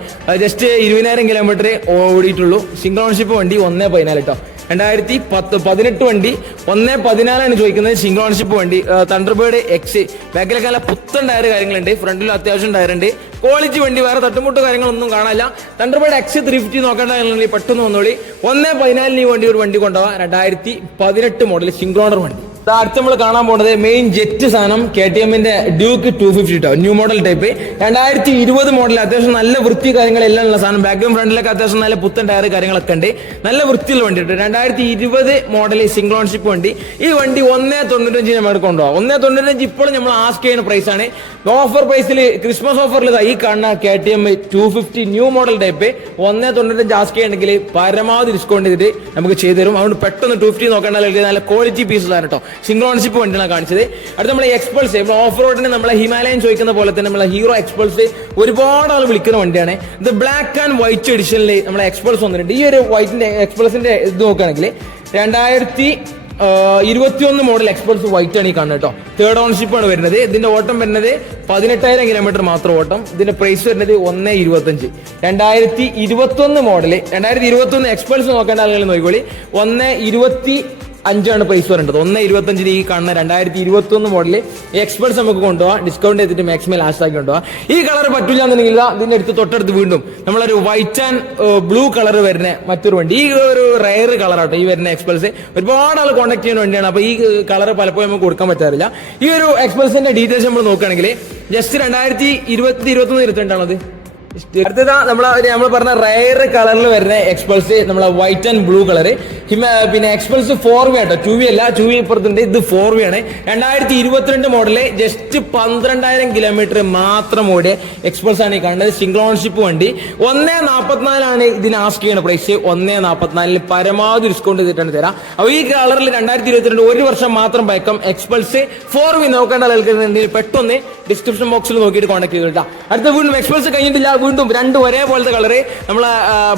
ജസ്റ്റ് ഇരുപതിനായിരം കിലോമീറ്റർ ഓടിയിട്ടുള്ളൂ. സിംഗിൾ ഓണർഷിപ്പ് വണ്ടി ഒന്നേ പതിനാല് കേട്ടോ രണ്ടായിരത്തി പത്ത് പതിനെട്ട് വണ്ടി ഒന്നേ പതിനാലാണ് ചോദിക്കുന്നത്. സിംഗിൾ ഓണർഷിപ്പ് വണ്ടി തണ്ടർബേഡ് എക്സ് ബാക്കിലൊക്കെ നല്ല പുത്തൻ ടയർ കാര്യങ്ങളുണ്ട്. ഫ്രണ്ടിലും അത്യാവശ്യം ടയറുണ്ട് ക്വാളിറ്റി വണ്ടി വേറെ തട്ടുമുട്ട് കാര്യങ്ങളൊന്നും കാണാനില്ല. തണ്ടർബേഡ് എക്സ് ത്രീ ഫിഫ്റ്റി നോക്കേണ്ട പെട്ടെന്ന് വന്നോളി. ഒന്നേ പതിനാലിന് ഈ വണ്ടി ഒരു വണ്ടി കൊണ്ടുപോകാം രണ്ടായിരത്തി പതിനെട്ട് മോഡൽ സിംഗിൾ ഓണർ വണ്ടി. അടുത്ത് നമ്മൾ കാണാൻ പോകുന്നത് മെയിൻ ജെറ്റ് സാധനം കെ ടി എമ്മിന്റെ ഡ്യൂക്ക് ടു ഫിഫ്റ്റി കേട്ടോ ന്യൂ മോഡൽ ടൈപ്പ് രണ്ടായിരത്തി ഇരുപത് മോഡൽ അത്യാവശ്യം നല്ല വൃത്തി കാര്യങ്ങളെല്ലാം ഉള്ള സാധനം. ബാക്കും ഫ്രണ്ടിലൊക്കെ അത്യാവശ്യം നല്ല പുത്തൻ ടയർ കാര്യങ്ങളൊക്കെ ഉണ്ട്. നല്ല വൃത്തിയുള്ള വണ്ടി കേട്ടോ രണ്ടായിരത്തി ഇരുപത് മോഡൽ സിംഗിൾ ഓൺഷിപ്പ് വണ്ടി. ഈ വണ്ടി ഒന്നേ തൊണ്ണൂറ്റഞ്ച് നമ്മൾ കൊണ്ടുപോകാം ഒന്നേ തൊണ്ണൂറ്റഞ്ച് ഇപ്പോഴും നമ്മൾ ആസ്ക് ചെയ്യുന്ന പ്രൈസ് ആണ്. ഓഫർ പ്രൈസിൽ ക്രിസ്മസ് ഓഫറിൽ ഈ കാണുന്ന K T M two fifty new model type ഒന്നേ തൊണ്ണൂറ്റഞ്ച് ആസ്ക് ചെയ്യണമെങ്കിൽ പരമാവധി ഡിസ്കൗണ്ട് ചെയ്തിട്ട് നമുക്ക് ചെയ്തു തരും അതുകൊണ്ട് പെട്ടെന്ന് ടു ഫിഫ്റ്റി നോക്കേണ്ട നല്ല ക്വാളിറ്റി പീസ് ആണ് കേട്ടോ വേണ്ടിയാണ് വണ്ടിയാണ് കാണിച്ചത്. അടുത്ത നമ്മൾ എക്സ്പൾസ് ഇപ്പോൾ ഓഫ് റോഡിന് നമ്മളെ ഹിമാലയൻ ചോദിക്കുന്ന പോലെ തന്നെ നമ്മളെ ഹീറോ എക്സ്പൾസ് ഒരുപാട് ആൾ വിളിക്കുന്ന വണ്ടിയാണ്. ഇത് ബ്ലാക്ക് ആൻഡ് വൈറ്റ് എഡിഷനിൽ നമ്മളെ എക്സ്പൾസ് വന്നിട്ടുണ്ട്. ഈ ഒരു വൈറ്റിന്റെ എക്സ്പൾസിന്റെ ഇത് നോക്കുകയാണെങ്കിൽ രണ്ടായിരത്തി ഇരുപത്തിയൊന്ന് മോഡൽ എക്സ്പൾസ് വൈറ്റ് ആണ് ഈ കാണുന്നത് കേട്ടോ. തേർഡ് ഓണർഷിപ്പ് ആണ് വരുന്നത്. ഇതിന്റെ ഓട്ടം വരുന്നത് പതിനെട്ടായിരം കിലോമീറ്റർ മാത്രം ഓട്ടം. ഇതിന്റെ പ്രൈസ് വരുന്നത് ഒന്ന് ഇരുപത്തഞ്ച് രണ്ടായിരത്തി ഇരുപത്തൊന്ന് മോഡൽ രണ്ടായിരത്തി ഇരുപത്തൊന്ന് എക്സ്പൾസ് നോക്കേണ്ട ആളുകൾ നോക്കിക്കോളി. ഒന്ന് ഇരുപത്തി അഞ്ചാണ് പ്രൈസ് വരേണ്ടത്. ഒന്ന് ഇരുപത്തഞ്ചിന് ഈ കാണുന്ന രണ്ടായിരത്തി ഇരുപത്തി ഒന്ന് മോഡൽ എക്സ്പെർട്സ് നമുക്ക് കൊണ്ടുപോകാം ഡിസ്കൗണ്ട് ചെയ്തിട്ട് മാക്സിമം ലാസ്റ്റ് ആക്കി കൊണ്ടുപോകാം ഈ കളർ പറ്റില്ല എന്നുണ്ടെങ്കിൽ ഇതാ ഇതിന്റെ അടുത്ത് തൊട്ടടുത്ത് വീണ്ടും നമ്മളൊരു വൈറ്റ് ആൻഡ് ബ്ലൂ കളർ വരുന്ന മറ്റൊരു വണ്ടി. ഈ ഒരു റയർ കളറാട്ടോ ഈ വരുന്ന എക്സ്പെൽസ് ഒരുപാട് ആൾ കോൺടാക്ട് ചെയ്യുന്ന വണ്ടിയാണ്. അപ്പൊ ഈ കളർ പലപ്പോഴും നമുക്ക് കൊടുക്കാൻ പറ്റാറില്ല. ഈ ഒരു എക്സ്പ്രസിന്റെ ഡീറ്റെയിൽസ് നമ്മൾ നോക്കുകയാണെങ്കിൽ ജസ്റ്റ് രണ്ടായിരത്തി ഇരുപത്തി ഇരുപത്തി ഒന്ന് ഇരുപത്തിരണ്ടാണത് അടുത്തതാ നമ്മൾ നമ്മൾ പറഞ്ഞ റയർ കളറിൽ വരുന്ന എക്സ്പൾസ് നമ്മളെ വൈറ്റ് ആൻഡ് ബ്ലൂ കളർ പിന്നെ എക്സ്പൾസ് ഫോർ വി ആട്ടോ. ടു വി അല്ല ടു വി ഇപ്പുറത്തുണ്ട്. ഇത് ഫോർ വി ആണ്. രണ്ടായിരത്തി ഇരുപത്തിരണ്ട് മോഡൽ ജസ്റ്റ് പന്ത്രണ്ടായിരം കിലോമീറ്റർ മാത്രം ഓടിയ എക്സ്പൾസ് ആണ് ഈ കാണുന്നത്. സിംഗിൾ ഓൺഷിപ്പ് വണ്ടി. ഒന്നേ നാൽപ്പത്തിനാലാണ് ഇതിന് ആസ്ക് ചെയ്യുന്ന പ്രൈസ് ഒന്നേ നാൽപ്പത്തിനാലിന് പരമാവധി ഡിസ്കൗണ്ട് ചെയ്തിട്ടാണ് തരാം. അപ്പോൾ ഈ കളറിൽ രണ്ടായിരത്തി ഇരുപത്തിരണ്ട് ഒരു വർഷം മാത്രം ബൈക്കം എക്സ്പൾസ് ഫോർ വി നോക്കേണ്ട ആൾക്കാരുണ്ടെങ്കിൽ പെട്ടെന്ന് ഡിസ്ക്രിപ്ഷൻ ബോക്സിൽ നോക്കിയിട്ട് കോൺടാക്ട് ചെയ്തിട്ടാ അടുത്ത വീണ്ടും എക്സ്പൾസ് കഴിഞ്ഞിട്ടില്ല. വീണ്ടും രണ്ട് ഒരേപോലത്തെ കളറ്. നമ്മളെ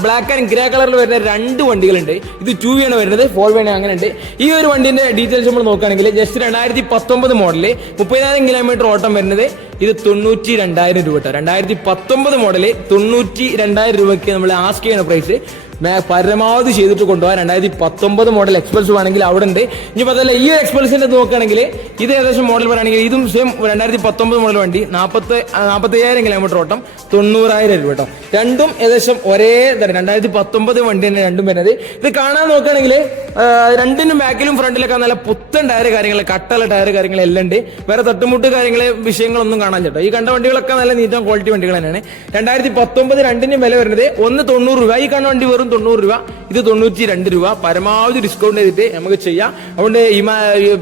ബ്ലാക്ക് ആൻഡ് ഗ്രേ കളറിൽ വരുന്ന രണ്ട് വണ്ടികളുണ്ട്. ഇത് ടു വി ആണ് വരുന്നത് ഫോർ വി ആണ് അങ്ങനെ ഉണ്ട് ഈ ഒരു വണ്ടിന്റെ ഡീറ്റെയിൽസ് നമ്മൾ നോക്കുകയാണെങ്കിൽ ജസ്റ്റ് രണ്ടായിരത്തി പത്തൊമ്പത് മോഡൽ മുപ്പതിനായിരം കിലോമീറ്റർ ഓട്ടം വരുന്നത് ഇത് തൊണ്ണൂറ്റി രണ്ടായിരം രൂപ കേട്ടോ. രണ്ടായിരത്തി പത്തൊമ്പത് മോഡൽ തൊണ്ണൂറ്റി രണ്ടായിരം രൂപയ്ക്ക് നമ്മൾ ആസ്ക് ചെയ്യുന്ന പ്രൈസ് പരമാവധി ചെയ്തിട്ട് കൊണ്ടുപോകാൻ രണ്ടായിരത്തി പത്തൊമ്പത് മോഡൽ എക്സ്പൾസ് വേണമെങ്കിൽ അവിടെ ഉണ്ട്. ഇനി അതല്ല ഈ എക്സ്പൾസിന്റെ നോക്കുകയാണെങ്കിൽ ഇത് ഏകദേശം മോഡൽ പറയുകയാണെങ്കിൽ ഇതും സെയിം രണ്ടായിരത്തി പത്തൊമ്പത് മോഡൽ വണ്ടി നാൽപ്പത്തി നാൽപ്പത്തി അയ്യായിരം കിലോമീറ്റർ ഓട്ടം തൊണ്ണൂറായിരം രൂപ കേട്ടോ രണ്ടും ഏകദേശം ഒരേ തരം രണ്ടായിരത്തി പത്തൊമ്പത് വണ്ടി തന്നെ രണ്ടും വരുന്നത്. ഇത് കാണാൻ നോക്കുകയാണെങ്കിൽ രണ്ടിനും ബാക്കിലും ഫ്രണ്ടിലൊക്കെ നല്ല പുത്തൻ ടയർ കാര്യങ്ങൾ കട്ടല ടയർ കാര്യങ്ങൾ എല്ലാം ഉണ്ട്. വേറെ തട്ടുമുട്ട് കാര്യങ്ങൾ വിഷയങ്ങളൊന്നും കാണാൻ ചേട്ടോ ഈ കണ്ട വണ്ടികളൊക്കെ നല്ല നീറ്റം ക്വാളിറ്റി വണ്ടികൾ തന്നെയാണ്. രണ്ടായിരത്തി പത്തൊമ്പത് രണ്ടിനും വില വരുന്നത് ഒന്ന് തൊണ്ണൂറ് രൂപ. ഈ കണ്ട വണ്ടി വെറും തൊണ്ണൂറ് രൂപ ഇത് തൊണ്ണൂറ്റി രണ്ട് രൂപ. പരമാവധി ഡിസ്കൗണ്ട് ചെയ്തിട്ട് നമുക്ക് ചെയ്യാം. അതുകൊണ്ട്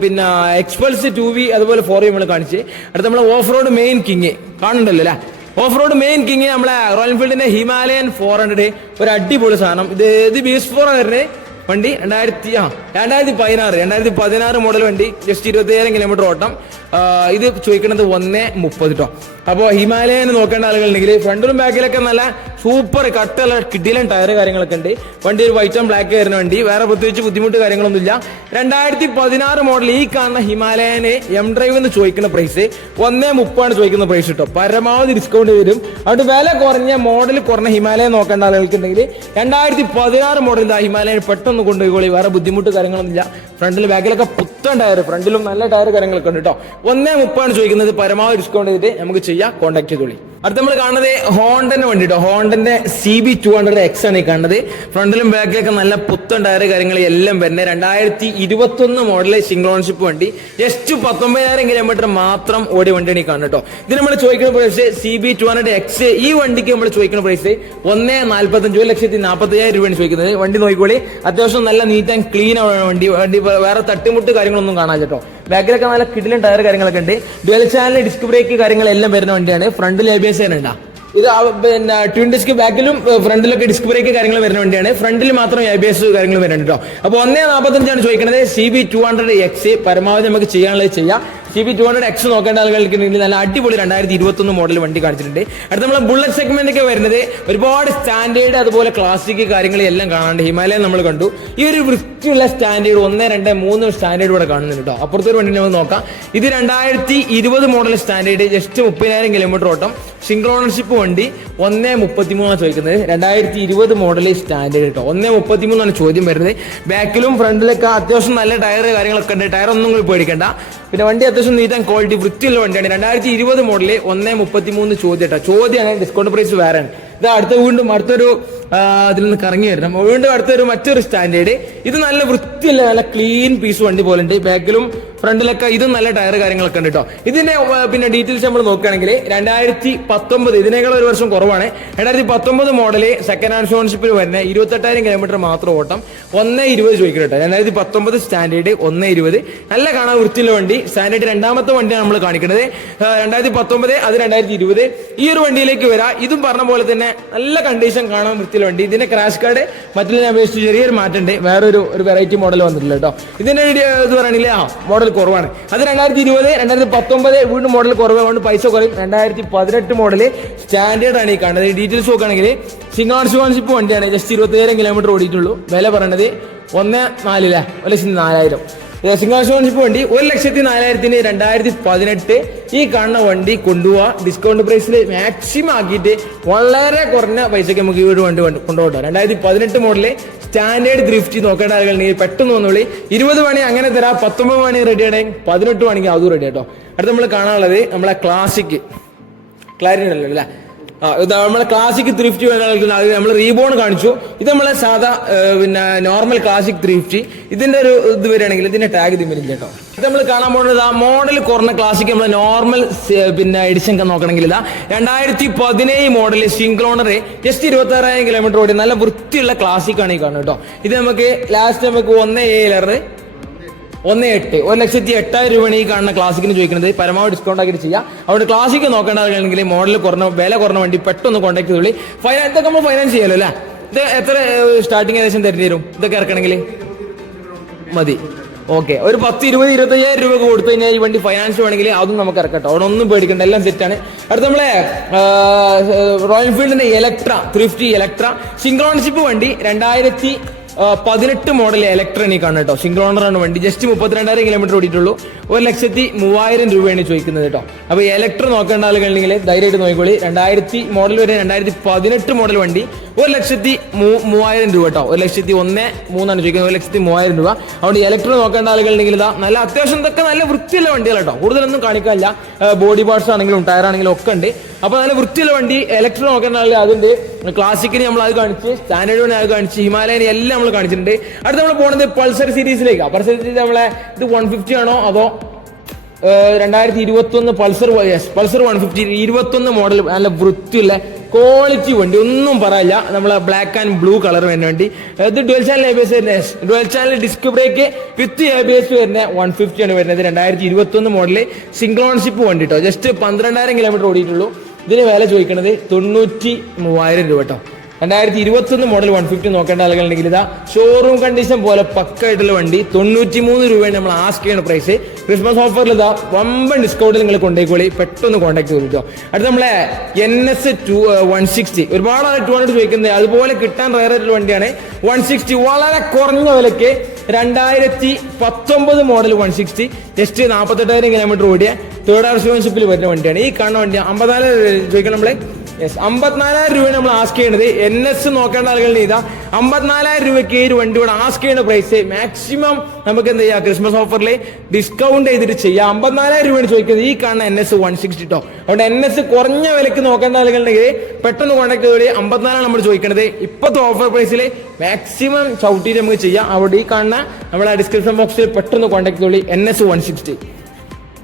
പിന്നെ എക്സ്പൾസ് ടു വി അതുപോലെ ഫോർ വി നമ്മൾ കാണിച്ച്. അടുത്ത നമ്മൾ ഓഫ് റോഡ് മെയിൻ കിങ് കാണുന്നുണ്ടല്ലോ അല്ലേ? ഓഫ് റോഡ് മെയിൻ കിങ് നമ്മളെ റോയൽ എൻഫീൽഡിന്റെ ഹിമാലയൻ ഫോർ ഹൺഡ്രഡ് ഒരു അടിപൊളി സാധനം. ഇത് ഇത് ബി എസ് ഫോർ വരുന്നത്? വണ്ടി രണ്ടായിരത്തി ആ രണ്ടായിരത്തി പതിനാറ് രണ്ടായിരത്തി പതിനാറ് മോഡൽ വണ്ടി ജസ്റ്റ് ഇരുപത്തി ഏഴായിരം കിലോമീറ്റർ ഓട്ടം ഇത് ചോദിക്കുന്നത് ഒന്നേ മുപ്പത് കേട്ടോ അപ്പോൾ ഹിമാലയൻ നോക്കേണ്ട ആളുകളുണ്ടെങ്കിൽ ഫ്രണ്ടിലും ബാക്കിലൊക്കെ നല്ല സൂപ്പർ കട്ടുള്ള കിഡിലൻ ടയർ കാര്യങ്ങളൊക്കെ ഉണ്ട്. വണ്ടി ഒരു വൈറ്റ് ആൻഡ് ബ്ലാക്ക് വരുന്ന വണ്ടി. വേറെ പ്രത്യേകിച്ച് ബുദ്ധിമുട്ട് കാര്യങ്ങളൊന്നുമില്ല. രണ്ടായിരത്തി പതിനാറ് മോഡൽ ഈ കാണുന്ന ഹിമാലയന് എം ഡ്രൈവ് എന്ന് ചോദിക്കുന്ന പ്രൈസ് ഒന്നേ മുപ്പാണ് ചോദിക്കുന്ന പ്രൈസ് കേട്ടോ പരമാവധി ഡിസ്കൗണ്ട് വരും. അതുകൊണ്ട് വില കുറഞ്ഞ മോഡൽ കുറഞ്ഞ ഹിമാലയൻ നോക്കേണ്ട ആളുകൾക്കുണ്ടെങ്കിൽ രണ്ടായിരത്തി പതിനാറ് മോഡൽ ഹിമാലയൻ പെട്ടെന്ന് കൊണ്ടുപോയിക്കോളി. വേറെ ബുദ്ധിമുട്ട് കാര്യങ്ങളൊന്നുമില്ല. ഫ്രണ്ടിൽ ബാക്കിലൊക്കെ പുത്തൻ ടയർ ഫ്രണ്ടിലും നല്ല ടയർ കാര്യങ്ങളൊക്കെ ഉണ്ട് കേട്ടോ. ഒന്നേ മുപ്പാണ് ചോദിക്കുന്നത്. പരമാവധി ഡിസ്കൗണ്ട് ചെയ്തിട്ട് നമുക്ക് ചെയ്യാം. കോൺടാക്ട് ചെയ്തോളി. അടുത്ത നമ്മൾ കാണുന്നത് ഹോണ്ടന്റെ വണ്ടി കേട്ടോ ഹോണ്ടന്റെ C B two hundred X ആണ് ഈ കാണുന്നത്. ഫ്രണ്ടിലും ബാക്കിലൊക്കെ നല്ല പുത്തൻ ടയർ കാര്യങ്ങൾ എല്ലാം വരുന്നത്. രണ്ടായിരത്തി ഇരുപത്തി ഒന്ന് മോഡൽ സിംഗ്ലോൺഷിപ്പ് വണ്ടി. ജസ്റ്റ് പത്തൊമ്പതിനായിരം കിലോമീറ്റർ മാത്രം ഓടിയ വണ്ടിയാണ് ഈ കാണുന്നത് കേട്ടോ. ഇത് നമ്മൾ ചോദിക്കുന്ന price C B two hundred X ഈ വണ്ടിക്ക് നമ്മൾ ചോദിക്കുന്ന പ്രൈസ് ഒന്നേ നാല്പത്തഞ്ച് ഒരു ലക്ഷത്തി നാൽപ്പത്തയ്യായിരം രൂപയാണ് ചോദിക്കുന്നത്. വണ്ടി നോക്കിക്കോളി. അത്യാവശ്യം നല്ല നീറ്റ് ആൻഡ് ക്ലീൻ ആണ് വണ്ടി. വണ്ടി വേറെ തട്ടിമുട്ട് കാര്യങ്ങളൊന്നും കാണാൻ കേട്ടോ. ബാക്കിലൊക്കെ നല്ല കിടിലും ടയർ കാര്യങ്ങളൊക്കെ ഉണ്ട്. ഡുവൽ ചാനൽ ഡിസ്ക് ബ്രേക്ക് കാര്യങ്ങളെല്ലാം വരുന്ന വണ്ടിയാണ്. ഫ്രണ്ടിൽ എ ബി എസ് ഇത് പിന്നെ ട്വിൻ ഡിസ്ക് ബാക്കിലും ഫ്രണ്ടിലൊക്കെ ഡിസ്ക് ബ്രേക്ക് കാര്യങ്ങൾ വരുന്ന വണ്ടിയാണ്. ഫ്രണ്ടിൽ മാത്രം എ ബി എസ് കാര്യങ്ങൾ വരുന്നുണ്ട് കേട്ടോ. അപ്പോൾ ഒന്നേ നാൽപ്പത്തഞ്ചാണ് ചോദിക്കുന്നത് C B two hundred X പരമാവധി നമുക്ക് ചെയ്യാനുള്ളത് ചെയ്യാം. C B two hundred X നോക്കേണ്ട ആളുകൾക്ക് നല്ല അടിപൊളി രണ്ടായിരത്തി ഇരുപത്തി ഒന്ന് മോഡൽ വണ്ടി കാണിച്ചിട്ടുണ്ട്. അടുത്ത നമ്മൾ ബുള്ളറ്റ് സെഗ്മെന്റ് ഒക്കെ വരുന്നത് ഒരുപാട് സ്റ്റാൻഡേർഡ് അതുപോലെ ക്ലാസിക് കാര്യങ്ങൾ എല്ലാം കാണാണ്ട് ഹിമാലയൻ നമ്മൾ കണ്ടു. ഈ ഒരു വൃത്തിയുള്ള സ്റ്റാൻഡേർഡ് ഒന്ന് രണ്ട് മൂന്ന് സ്റ്റാൻഡേർഡ് ഇവിടെ കാണുന്നുണ്ട് കേട്ടോ അപ്പുറത്തെ ഒരു വണ്ടി നമുക്ക് നോക്കാം. ഇത് രണ്ടായിരത്തി ഇരുപത് മോഡൽ സ്റ്റാൻഡേർഡ് ജസ്റ്റ് മുപ്പതിനായിരം കിലോമീറ്റർ ഓട്ടം. സിംഗിൾ ഓണർഷിപ്പ് വണ്ടി ഒന്നേ മുപ്പത്തി മൂന്നാണ് ചോദിക്കുന്നത്. രണ്ടായിരത്തി ഇരുപത് മോഡൽ സ്റ്റാൻഡേർഡ് കേട്ടോ ഒന്നേ മുപ്പത്തി മൂന്നാണ് ചോദ്യം വരുന്നത്. ബാക്കിലും ഫ്രണ്ടിലൊക്കെ അത്യാവശ്യം നല്ല ടയർ കാര്യങ്ങളൊക്കെ ഉണ്ട്. ടയർ ഒന്നും കൂടി പേടിക്കണ്ട. പിന്നെ വണ്ടി അത്യാവശ്യം നീറ്റാൻ ക്വാളിറ്റി വൃത്തിയുള്ള വണ്ടിയാണ്. രണ്ടായിരത്തി ഇരുപത് മോഡലിൽ ഒന്നേ മുപ്പത്തി മൂന്ന് ചോദ്യം ചോദ്യമാണ് ഡിസ്കൗണ്ട് പ്രൈസ് വേറെയാണ്. ഇത് അടുത്ത വീണ്ടും അടുത്തൊരു അതിൽ നിന്ന് കറങ്ങി വരണം വീണ്ടും അടുത്തൊരു മറ്റൊരു സ്റ്റാൻഡേർഡ് ഇത് നല്ല വൃത്തിയുള്ള നല്ല ക്ലീൻ പീസ് വണ്ടി പോലെ ഉണ്ട് ബാക്കിലും ഫ്രണ്ടിലൊക്കെ ഇതും നല്ല ടയർ കാര്യങ്ങളൊക്കെ ഉണ്ട് കേട്ടോ. ഇതിന്റെ പിന്നെ ഡീറ്റെയിൽസ് നമ്മൾ നോക്കുകയാണെങ്കിൽ രണ്ടായിരത്തി പത്തൊമ്പത് ഇതിനേക്കാൾ ഒരു വർഷം കുറവാണ്. രണ്ടായിരത്തി പത്തൊമ്പത് മോഡൽ സെക്കൻഡ് ഹാൻഡ് ഷോൺഷിപ്പിൽ വരുന്ന ഇരുപത്തെട്ടായിരം കിലോമീറ്റർ മാത്രം ഓട്ടം ഒന്നേ ഇരുപത് ചോദിക്കണം കേട്ടോ. രണ്ടായിരത്തി പത്തൊമ്പത് സ്റ്റാൻഡേർഡ് ഒന്നേ ഇരുപത്. നല്ല കാണാൻ വൃത്തിയുള്ള വണ്ടി സ്റ്റാൻഡേർഡ് രണ്ടാമത്തെ വണ്ടിയാണ് നമ്മൾ കാണിക്കുന്നത് രണ്ടായിരത്തി പത്തൊമ്പത് അത് രണ്ടായിരത്തി ഇരുപത് ഈ ഒരു വണ്ടിയിലേക്ക് വരാം. ഇതും പറഞ്ഞ പോലെ തന്നെ നല്ല കണ്ടീഷൻ കാണാൻ വൃത്തിയുള്ള വണ്ടി. ഇതിന്റെ ക്രാഷ് കാർഡ് മറ്റുള്ള അപേക്ഷിച്ച് ചെറിയൊരു മാറ്റമുണ്ട്. വേറൊരു ഒരു വെറൈറ്റി മോഡൽ വന്നിട്ടില്ല കേട്ടോ. ഇതിന്റെ ഇത് പറയുകയാണെങ്കിൽ ആ മോഡൽ കുറവാണ്. അത് രണ്ടായിരത്തി ഇരുപത് രണ്ടായിരത്തി പത്തൊമ്പത് വീണ്ടും മോഡൽ കുറവാണ് പൈസ കുറയും. രണ്ടായിരത്തി പതിനെട്ട് മോഡൽ സ്റ്റാൻഡേർഡ് ആണ് ഈ കാണുന്നത്. ഡീറ്റെയിൽസ് നോക്കുകയാണെങ്കിൽ സിംഗാൺ ഷിപ്പ് വണ്ടിയാണ്. ജസ്റ്റ് ഇരുപത്തിയേഴ് കിലോമീറ്റർ ഓടിയിട്ടുള്ളൂ. വില പറയണത് ഒന്ന് നാലില്ല ഒരു ലക്ഷത്തി നാലായിരം. സിംഗാഷോൺഷിപ്പ് വണ്ടി ഒരു ലക്ഷത്തി നാലായിരത്തിന് രണ്ടായിരത്തി പതിനെട്ട് ഈ കാണുന്ന വണ്ടി കൊണ്ടുപോവാ. ഡിസ്കൗണ്ട് പ്രൈസിൽ മാക്സിമം ആക്കിയിട്ട് വളരെ കുറഞ്ഞ പൈസയ്ക്ക് നമുക്ക് ഈ ഒരു വണ്ടി കൊണ്ട് കൊണ്ടുപോകാം രണ്ടായിരത്തി പതിനെട്ട് മോഡൽ സ്റ്റാൻഡേർഡ് ത്രിഫ്റ്റ് നോക്കേണ്ട ആളുകളുണ്ടെങ്കിൽ പെട്ടെന്ന് വന്നോളി. ഇരുപത് മണി അങ്ങനെ തരാം. പത്തൊമ്പത് മണി റെഡി ആണെങ്കിൽ പതിനെട്ട് മണിക്ക് അതും റെഡി കേട്ടോ അടുത്ത് നമ്മൾ കാണാനുള്ളത് നമ്മളെ ക്ലാസിക് ക്ലാരിറ്റി അല്ലേ? നമ്മളെ ക്ലാസിക് ത്രിഫ്റ്റ് വേണമെങ്കിൽ അത് നമ്മൾ റീബോൺ കാണിച്ചു. ഇത് നമ്മളെ സാധാ പിന്നെ നോർമൽ ക്ലാസിക് ത്രിഫ്റ്റി ഇതിന്റെ ഒരു ഇത് വരികയാണെങ്കിൽ ഇതിന്റെ ടാഗ് ഇത് വരും കേട്ടോ. ഇത് നമ്മൾ കാണാൻ പോകുന്നത് ആ മോഡൽ കുറഞ്ഞ ക്ലാസിക് നമ്മൾ നോർമൽ പിന്നെ എഡിഷൻ ഒക്കെ നോക്കണമെങ്കിൽ ഇതാ രണ്ടായിരത്തി പതിനേഴ് മോഡൽ സിംഗ്ലോണർ ജസ്റ്റ് ഇരുപത്തി ആറായിരം കിലോമീറ്റർ ഓടി നല്ല വൃത്തിയുള്ള ക്ലാസിക് ആണ് ഈ കാണുന്നത് കേട്ടോ. ഇത് നമുക്ക് ലാസ്റ്റ് നമുക്ക് ഒന്ന് ഏഴ് ഒന്ന് എട്ട്. ഒരു ലക്ഷത്തി എട്ടായിരം രൂപയാണ് ഈ കാണുന്ന ക്ലാസിക്കിന് ചോദിക്കുന്നത്. പരമാവധി ഡിസ്കൗണ്ട് ആക്കി ചെയ്യാം. അവിടെ ക്ലാസിക് നോക്കേണ്ടതാണെങ്കിൽ മോഡൽ കുറഞ്ഞ വില കുറഞ്ഞ വണ്ടി പെട്ടെന്ന് കോൺടാക്ട് ചെയ്തോളി ഫൈനാൻസ് ഇതൊക്കെ നമ്മൾ ഫൈനാൻസ് ചെയ്യാലോ അല്ലേ? ഇത് എത്ര സ്റ്റാർട്ടിങ് ഏകദേശം തരുന്ന തരും ഇതൊക്കെ ഇറക്കണമെങ്കിൽ? മതി. ഓക്കെ ഒരു പത്ത് ഇരുപത് ഇരുപത്തയ്യായിരം രൂപ കൊടുത്തു കഴിഞ്ഞാൽ ഈ വണ്ടി ഫൈനാൻസ് വേണമെങ്കിൽ അതും നമുക്ക് ഇറക്കട്ടോ അവിടെ ഒന്നും പേടിക്കണ്ട. എല്ലാം സെറ്റാണ് അടുത്ത നമ്മളെ റോയൽ ഫീൽഡിന്റെ ഇലക്ട്ര ത്രിഫ്റ്റി ഇലക്ട്ര സിംഗ്രോൺഷിപ്പ് വണ്ടി രണ്ടായിരത്തി പതിനെട്ട് മോഡൽ ഇലക്ട്രോണിക് ആണ് കേട്ടോ സിംഗ്രോണർ ആണ് വണ്ടി. ജസ്റ്റ് മുപ്പത്തിരണ്ടായിരം കിലോമീറ്റർ ഓടിയിട്ടുള്ളൂ. ഒരു ലക്ഷത്തി മൂവായിരം രൂപയാണ് ചോദിക്കുന്നത് കേട്ടോ അപ്പൊ ഇലക്ട്രോ നോക്കേണ്ട ആളുകളുണ്ടെങ്കിൽ ധൈര്യമായിട്ട് നോക്കിക്കോളി. രണ്ടായിരത്തി മോഡൽ വരെ രണ്ടായിരത്തി പതിനെട്ട് മോഡൽ വണ്ടി. ഒരു ലക്ഷത്തി മൂവായിരം രൂപ കേട്ടോ ഒരു ലക്ഷത്തി ഒന്ന് മൂന്നാണ് ചോദിക്കുന്നത്. ഒരു ലക്ഷത്തി മൂവായിരം രൂപ. അതുകൊണ്ട് ഇലക്ട്രോ നോക്കേണ്ട ആളുകളുണ്ടെങ്കിൽ ഇതാ നല്ല അത്യാവശ്യം ഇതൊക്കെ നല്ല വൃത്തിയുള്ള വണ്ടികൾ കേട്ടോ കൂടുതലൊന്നും കാണിക്കാനില്ല. ബോഡി പാർട്സ് ആണെങ്കിലും ടയർ ആണെങ്കിലും ഒക്കെ ഉണ്ട്. അപ്പൊ നല്ല വൃത്തിയുള്ള വണ്ടി ഇലക്ട്രോ നോക്കേണ്ട ആളുകൾ അതുണ്ട് ക്ലാസിക്കിന് നമ്മൾ അത് കാണിച്ച് സ്റ്റാൻഡേർഡ് അത് കാണിച്ച് ഹിമാലയൻ എല്ലാം നമ്മൾ കാണിച്ചിട്ടുണ്ട്. അടുത്ത നമ്മൾ പോകുന്നത് പൾസർ സീരീസിലേക്ക് പൾസർ സീരീസ് നമ്മളെ ഇത് വൺ ഫിഫ്റ്റി ആണോ അതോ രണ്ടായിരത്തി ഇരുപത്തി ഒന്ന് പൾസർ പൾസർ വൺ ഫിഫ്റ്റി ഇരുപത്തി ഒന്ന് മോഡൽ നല്ല വൃത്തിയുള്ള ക്വാളിറ്റി വണ്ടി. ഒന്നും പറയില്ല നമ്മൾ ബ്ലാക്ക് ആൻഡ് ബ്ലൂ കളർ വരുന്ന വണ്ടി. ഇത് dual channel A B S വരുന്ന. Dual channel disc brake with A B S വരുന്ന. വൺ ഫിഫ്റ്റി ആണ് വരുന്നത്. രണ്ടായിരത്തി ഇരുപത്തി ഒന്ന് സിംഗിൾ ഓൺഷിപ്പ് വണ്ടി കേട്ടോ ജസ്റ്റ് പന്ത്രണ്ടായിരം കിലോമീറ്റർ ഓടിയിട്ടുള്ളൂ. ഇതിന് വില ചോദിക്കുന്നത് തൊണ്ണൂറ്റി മൂവായിരം രൂപ കേട്ടോ രണ്ടായിരത്തി ഇരുപത്തൊന്ന് മോഡൽ വൺ ഫിഫ്റ്റി നോക്കേണ്ട ആളുകളുണ്ടെങ്കിൽ ഇതാ ഷോറൂം കണ്ടീഷൻ പോലെ പക്കായിട്ടുള്ള വണ്ടി തൊണ്ണൂറ്റി മൂന്ന് രൂപയാണ് നമ്മൾ ആസ്ക് ചെയ്യുന്ന പ്രൈസ് ക്രിസ്മസ് ഓഫറിൽ ഇതാ വമ്പൻ ഡിസ്കൗണ്ട് നിങ്ങൾ കൊണ്ടുപോയിക്കോളി പെട്ടെന്ന് കോൺടാക്ട് ചെയ്തോ അടുത്ത നമ്മളെ N S two one sixty ഒരുപാട് ആൾ ടു ഹൺഡ്രഡ് ചോദിക്കുന്നത് അതുപോലെ കിട്ടാൻ റയർ ആയിട്ടുള്ള വണ്ടിയാണ് വൺ സിക്സ്റ്റി വളരെ കുറഞ്ഞ വിലയ്ക്ക് രണ്ടായിരത്തി പത്തൊമ്പത് മോഡൽ വൺ സിക്സ്റ്റി ജസ്റ്റ് നാൽപ്പത്തെട്ടായിരം കിലോമീറ്റർ ഓടിയ തേർഡ് ആർ ഷോൺഷിപ്പിൽ വരുന്ന വണ്ടിയാണ്. ഈ കാണുന്ന വണ്ടി അമ്പതിനായിരം ചോദിക്കണം നമ്മളെ യെസ് അമ്പത്തിനാലായിരം രൂപയാണ് നമ്മൾ ആസ്ക് ചെയ്യുന്നത് എൻ എസ് നോക്കേണ്ട ആളുകളുടെ ഇതാ. അമ്പത്തിനാലായിരം രൂപയ്ക്ക് ഈ ഒരു വണ്ടിയോട് ആസ്ക് ചെയ്യുന്ന പ്രൈസ് മാക്സിമം നമുക്ക് എന്ത് ചെയ്യാം? ക്രിസ്മസ് ഓഫറിൽ ഡിസ്കൗണ്ട് ചെയ്തിട്ട് ചെയ്യാം. അമ്പത്തിനാലായിരം രൂപയാണ് ചോദിക്കുന്നത്. ഈ കാണുന്ന എൻ എസ് വൺ സിക്സ്റ്റി ടോ അതുകൊണ്ട് എൻ എസ് കുറഞ്ഞ വിലക്ക് നോക്കേണ്ട ആളുകളുണ്ടെങ്കിൽ പെട്ടെന്ന് കോൺടാക്ട് ചെയ്തോളി അമ്പത്തിനാലാണ് നമ്മൾ ചോദിക്കുന്നത് ഇപ്പോഴത്തെ ഓഫർ പ്രൈസിൽ മാക്സിമം ചവിട്ടിയിട്ട് നമുക്ക് ചെയ്യാം. അവിടെ ഈ കാണുന്ന നമ്മളെ ഡിസ്ക്രിപ്ഷൻ ബോക്സിൽ പെട്ടെന്ന് കോൺടാക്ട് ചെയ്തോളി. എൻ എസ് വൺ സിക്സ്റ്റി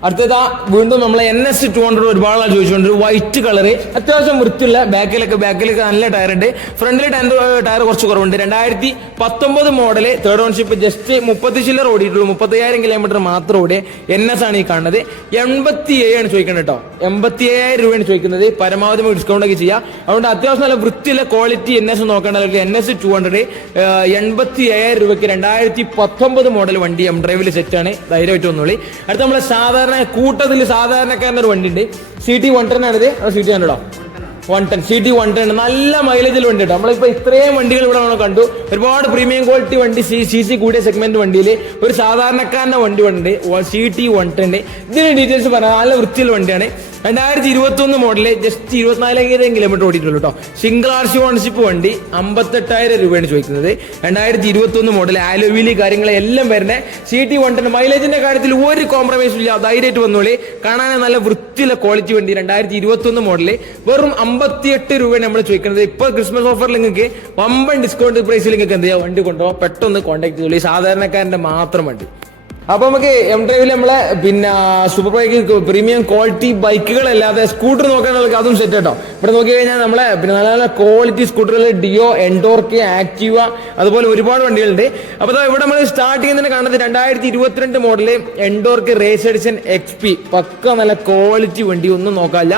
അടുത്തതാ വീണ്ടും നമ്മൾ എൻ എസ് ടു ഹൺഡ്രഡ് ഒരുപാട് ആൾ ചോദിച്ചുകൊണ്ട് വൈറ്റ് കളറ് അത്യാവശ്യം വൃത്തിയുള്ള ബാക്കിലൊക്കെ ബാക്കിലൊക്കെ നല്ല ടയർ ഉണ്ട്. ഫ്രണ്ടിലെ ടയർ കുറച്ച് കുറവുണ്ട്. രണ്ടായിരത്തി പത്തൊമ്പത് മോഡൽ തേർഡ് ഓൺഷിപ്പ് ജസ്റ്റ് മുപ്പത്തി ചില്ലർ ഓടിയിട്ടുള്ളൂ. മുപ്പത്തയ്യായിരം കിലോമീറ്റർ മാത്രം ഓടി എൻ എസ് ആണ് ഈ കാണുന്നത്. എൺപത്തി ഏഴാണ് ചോദിക്കുന്നത് കേട്ടോ. എൺപത്തി ഏഴായിരം രൂപയാണ് ചോദിക്കുന്നത്. പരമാവധി ഡിസ്കൗണ്ട് ഒക്കെ ചെയ്യാം. അതുകൊണ്ട് അത്യാവശ്യം നല്ല വൃത്തിയുള്ള ക്വാളിറ്റി എൻ എസ് നോക്കേണ്ട എൻ എസ് ടു ഹൺഡ്രഡ് എൺപത്തി ഏഴായിരം രൂപയ്ക്ക് രണ്ടായിരത്തി പത്തൊമ്പത് മോഡൽ വണ്ടി എം ഡ്രൈവിൽ സെറ്റ് ആണ്. ധൈര്യമായിട്ട് വന്നോളി. അടുത്ത നമ്മളെ സാധാരണ കൂട്ടത്തിൽ സാധാരണക്കാരന്റെ ഒരു വണ്ടി ഉണ്ട് സി ടി വൺ ടെൻ ആണിത് C T ഹൺഡ്രഡോ one ten C T one ten നല്ല മൈലേജിൽ വണ്ടി കേട്ടോ നമ്മളിപ്പോൾ ഇത്രയും വണ്ടികൾ ഇവിടെ നമ്മൾ കണ്ടു. ഒരുപാട് പ്രീമിയം ക്വാളിറ്റി വണ്ടി സി സി സി കൂടിയ സെഗ്മെന്റ് വണ്ടിയിൽ ഒരു സാധാരണക്കാരന്റെ വണ്ടി ഉണ്ട് സി ടി വൺ ടെൻ ഇതിന് ഡീറ്റെയിൽസ് പറയാം നല്ല വൃത്തിയുള്ള വണ്ടിയാണ്. രണ്ടായിരത്തി ഇരുപത്തി ഒന്ന് മോഡൽ ജസ്റ്റ് ഇരുപത്തിനാലായിരം കിലോമീറ്റർ ഓടിയിട്ടുള്ളൂ കേട്ടോ സിംഗിൾ ആർ സി ഓണർഷിപ്പ് വണ്ടി അമ്പത്തെട്ടായിരം രൂപയാണ് ചോദിക്കുന്നത്. രണ്ടായിരത്തി ഇരുപത്തി ഒന്ന് മോഡൽ ആലോവിലി കാര്യങ്ങളെല്ലാം വരുന്നത് സി ടി വൺ ടെൻ മൈലേജിന്റെ കാര്യത്തിൽ ഒരു കോംപ്രമൈസും ഇല്ല. ധൈര്യമായിട്ട് വന്നോളി. കാണാൻ നല്ല വൃത്തിയുള്ള ക്വാളിറ്റി വണ്ടി. രണ്ടായിരത്തി ഇരുപത്തി ഒന്ന് മോഡൽ വെറും അമ്പത്തിയെട്ട് രൂപയാണ് നമ്മൾ ചോദിക്കുന്നത്. ഇപ്പോൾ ക്രിസ്മസ് ഓഫറിൽ നിങ്ങൾക്ക് വമ്പൻ ഡിസ്കൗണ്ട് പ്രൈസിൽ നിങ്ങൾക്ക് എന്ത് ചെയ്യാം? വണ്ടി കൊണ്ടുപോകാം പെട്ടെന്ന് കോൺടാക്ട് ചെയ്തോളൂ. സാധാരണക്കാരന്റെ മാത്രം വണ്ടി. അപ്പൊ നമുക്ക് എം ഡ്രൈവിൽ നമ്മളെ പിന്നെ സൂപ്പർ ബൈക്ക് പ്രീമിയം ക്വാളിറ്റി ബൈക്കുകളല്ലാതെ സ്കൂട്ടർ നോക്കാനുള്ള അതും സെറ്റ് കേട്ടോ ഇവിടെ നോക്കി കഴിഞ്ഞാൽ നമ്മളെ പിന്നെ നല്ല നല്ല ക്വാളിറ്റി സ്കൂട്ടറുകൾ ഡിയോ എൻഡോർക്ക് ആക്റ്റീവ അതുപോലെ ഒരുപാട് വണ്ടികളുണ്ട്. അപ്പൊ ദാ ഇവിടെ നമ്മൾ സ്റ്റാർട്ട് ചെയ്യുന്നതിന് കാണുന്നത് രണ്ടായിരത്തി ഇരുപത്തിരണ്ട് model Ntorq race edition X പക്ക നല്ല ക്വാളിറ്റി വണ്ടി ഒന്നും നോക്കാനില്ല.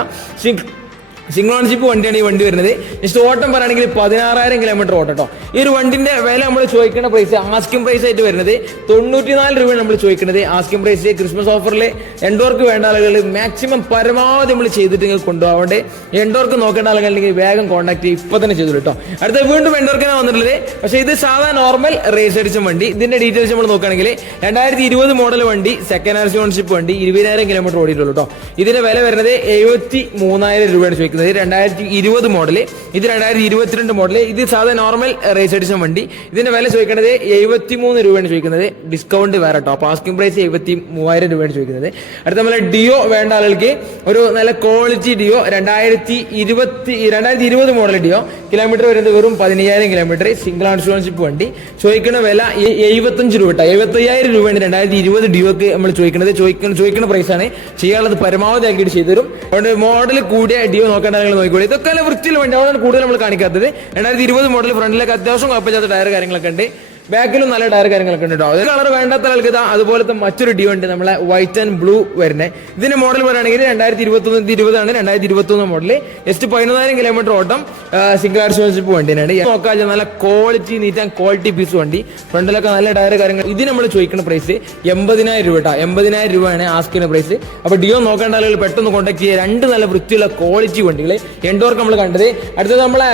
സിംഗിൾ ഓൺഷിപ്പ് വണ്ടിയാണ് ഈ വണ്ടി വരുന്നത്. ജസ്റ്റ് ഓട്ടം പറയുകയാണെങ്കിൽ പതിനാറായിരം കിലോമീറ്റർ ഓട്ടം കേട്ടോ. ഈ ഒരു വണ്ടിന്റെ വില നമ്മൾ ചോദിക്കുന്ന പ്രൈസ് ആസ്കിംഗ് പ്രൈസ് ആയിട്ട് വരുന്നത് തൊണ്ണൂറ്റിനാല് രൂപയാണ് നമ്മൾ ചോദിക്കുന്നത്. ആസ്കിംഗ് പ്രൈസ് ക്രിസ്മസ് ഓഫറിൽ എൻഡോർക്ക് വേണ്ട ആളുകൾ മാക്സിമം പരമാവധി നമ്മൾ ചെയ്തിട്ട് കൊണ്ടുപോകാണ്ട് എൻഡോർക്ക് നോക്കേണ്ട ആളുകളുണ്ടെങ്കിൽ വേഗം കോൺടാക്ട് ചെയ്യും. ഇപ്പൊ തന്നെ ചെയ്തു കേട്ടോ. അടുത്ത വീണ്ടും എൻഡോർക്കാണ് വന്നിട്ടുള്ളത്. പക്ഷേ ഇത് സാധാ നോർമൽ റേസ് അടിച്ച വണ്ടി. ഇതിന്റെ ഡീറ്റെയിൽസ് നമ്മൾ നോക്കുകയാണെങ്കിൽ രണ്ടായിരത്തി ഇരുപത് മോഡൽ വണ്ടി സെക്കൻഡ് ഹാൻഡ് ഓൺഷിപ്പ് വണ്ടി ഇരുപതിനായിരം കിലോമീറ്റർ ഓടിയിട്ടുള്ളൂ കേട്ടോ. ഇതിന്റെ വില വരുന്നത് എഴുപത്തി മൂന്നായിരം രൂപയാണ് ചോദിക്കുന്നത്. രണ്ടായിരത്തി ഇരുപത് മോഡൽ ഇത് രണ്ടായിരത്തി ഇരുപത്തിരണ്ട് മോഡൽ. ഇത് സാധാ നോർമൽ റേസ് അടിച്ച വണ്ടി. ഇതിന്റെ വില ചോദിക്കുന്നത് എഴുപത്തി മൂന്ന് രൂപയാണ് ചോദിക്കുന്നത്. ഡിസ്കൗണ്ട് വേറെ ടോപ്പ് ആസ്കിംഗ് പ്രൈസ് എഴുപത്തി മൂവായിരം രൂപയാണ് ചോദിക്കുന്നത്. അടുത്ത നമ്മളെ ഡിയോ വേണ്ട ആളുകൾക്ക് ഒരു നല്ല ക്വാളിറ്റി ഡിയോ രണ്ടായിരത്തി ഇരുപത്തി രണ്ടായിരത്തി ഇരുപത് മോഡൽ ഡിയോ കിലോമീറ്റർ വരുന്നത് വെറും പതിനയ്യായിരം കിലോമീറ്റർ സിംഗിൾ ഓൺഷിപ്പ് വണ്ടി. ചോദിക്കുന്ന വില എഴുപത്തഞ്ച് രൂപ കേട്ടോ എഴുപത്തയ്യായിരം രൂപയാണ് രണ്ടായിരത്തി ഇരുപത് ഡിയോക്ക് നമ്മൾ ചോദിക്കുന്നത് ചോദിക്കുന്ന ചോദിക്കുന്ന പ്രൈസാണ് ചെയ്യാനുള്ളത് പരമാവധി ആക്കിയിട്ട് ചെയ്തുതരും. അതുകൊണ്ട് മോഡൽ കൂടിയ ഡിയോ നോക്കേണ്ട ആളുകൾ നോക്കിക്കോളൂ. ഇതൊക്കെ വൃത്തിയിൽ വേണ്ടി അതാണ് കൂടുതൽ നമ്മൾ കാണിക്കാത്തത്. രണ്ടായിരത്തി ഇരുപത് മോഡൽ ഫ്രണ്ടിലൊക്കെ അത്യാവശ്യം കുഴപ്പമില്ലാത്ത ടയർ കാര്യങ്ങളൊക്കെ ഉണ്ട്. ബാക്കിലും നല്ല ടയർ കാര്യങ്ങളൊക്കെ ഉണ്ട് കേട്ടോ ഇത് കളർ വേണ്ടാത്ത ആൾക്ക് ഇതാ അതുപോലത്തെ മറ്റൊരു ഡിയോ ഉണ്ട്. നമ്മളെ വൈറ്റ് ആൻഡ് ബ്ലൂ വരുന്നത് ഇതിന്റെ മോഡൽ പറയുകയാണെങ്കിൽ രണ്ടായിരത്തി ഇരുപത്തി ഒന്ന് ഇരുപതാണ്. രണ്ടായിരത്തി ഇരുപത്തി ഒന്ന് മോഡൽ ജസ്റ്റ് പതിനൊന്നായിരം കിലോമീറ്റർ ഓട്ടം സിംഗിൾ ആർഷിപ്പ് വണ്ടിയാണ് തന്നെയാണ്. നോക്കാൻ നല്ല quality neat and quality piece വണ്ടി. ഫ്രണ്ടിലൊക്കെ നല്ല ടയർ കാര്യങ്ങൾ. ഇത് നമ്മൾ ചോദിക്കുന്ന പ്രൈസ് എൺപതിനായിരം രൂപ കേട്ടോ എൺപതിനായിരം രൂപയാണ് ആസ്കിന്റെ പ്രൈസ് അപ്പൊ ഡിയോ നോക്കേണ്ട ആളുകൾ പെട്ടെന്ന് കോൺടാക്ട് ചെയ്യുക. രണ്ട് നല്ല വൃത്തിയുള്ള ക്വാളിറ്റി വണ്ടികൾ എൻഡോർക്ക് നമ്മൾ കണ്ടത്. അടുത്തത് നമ്മളെ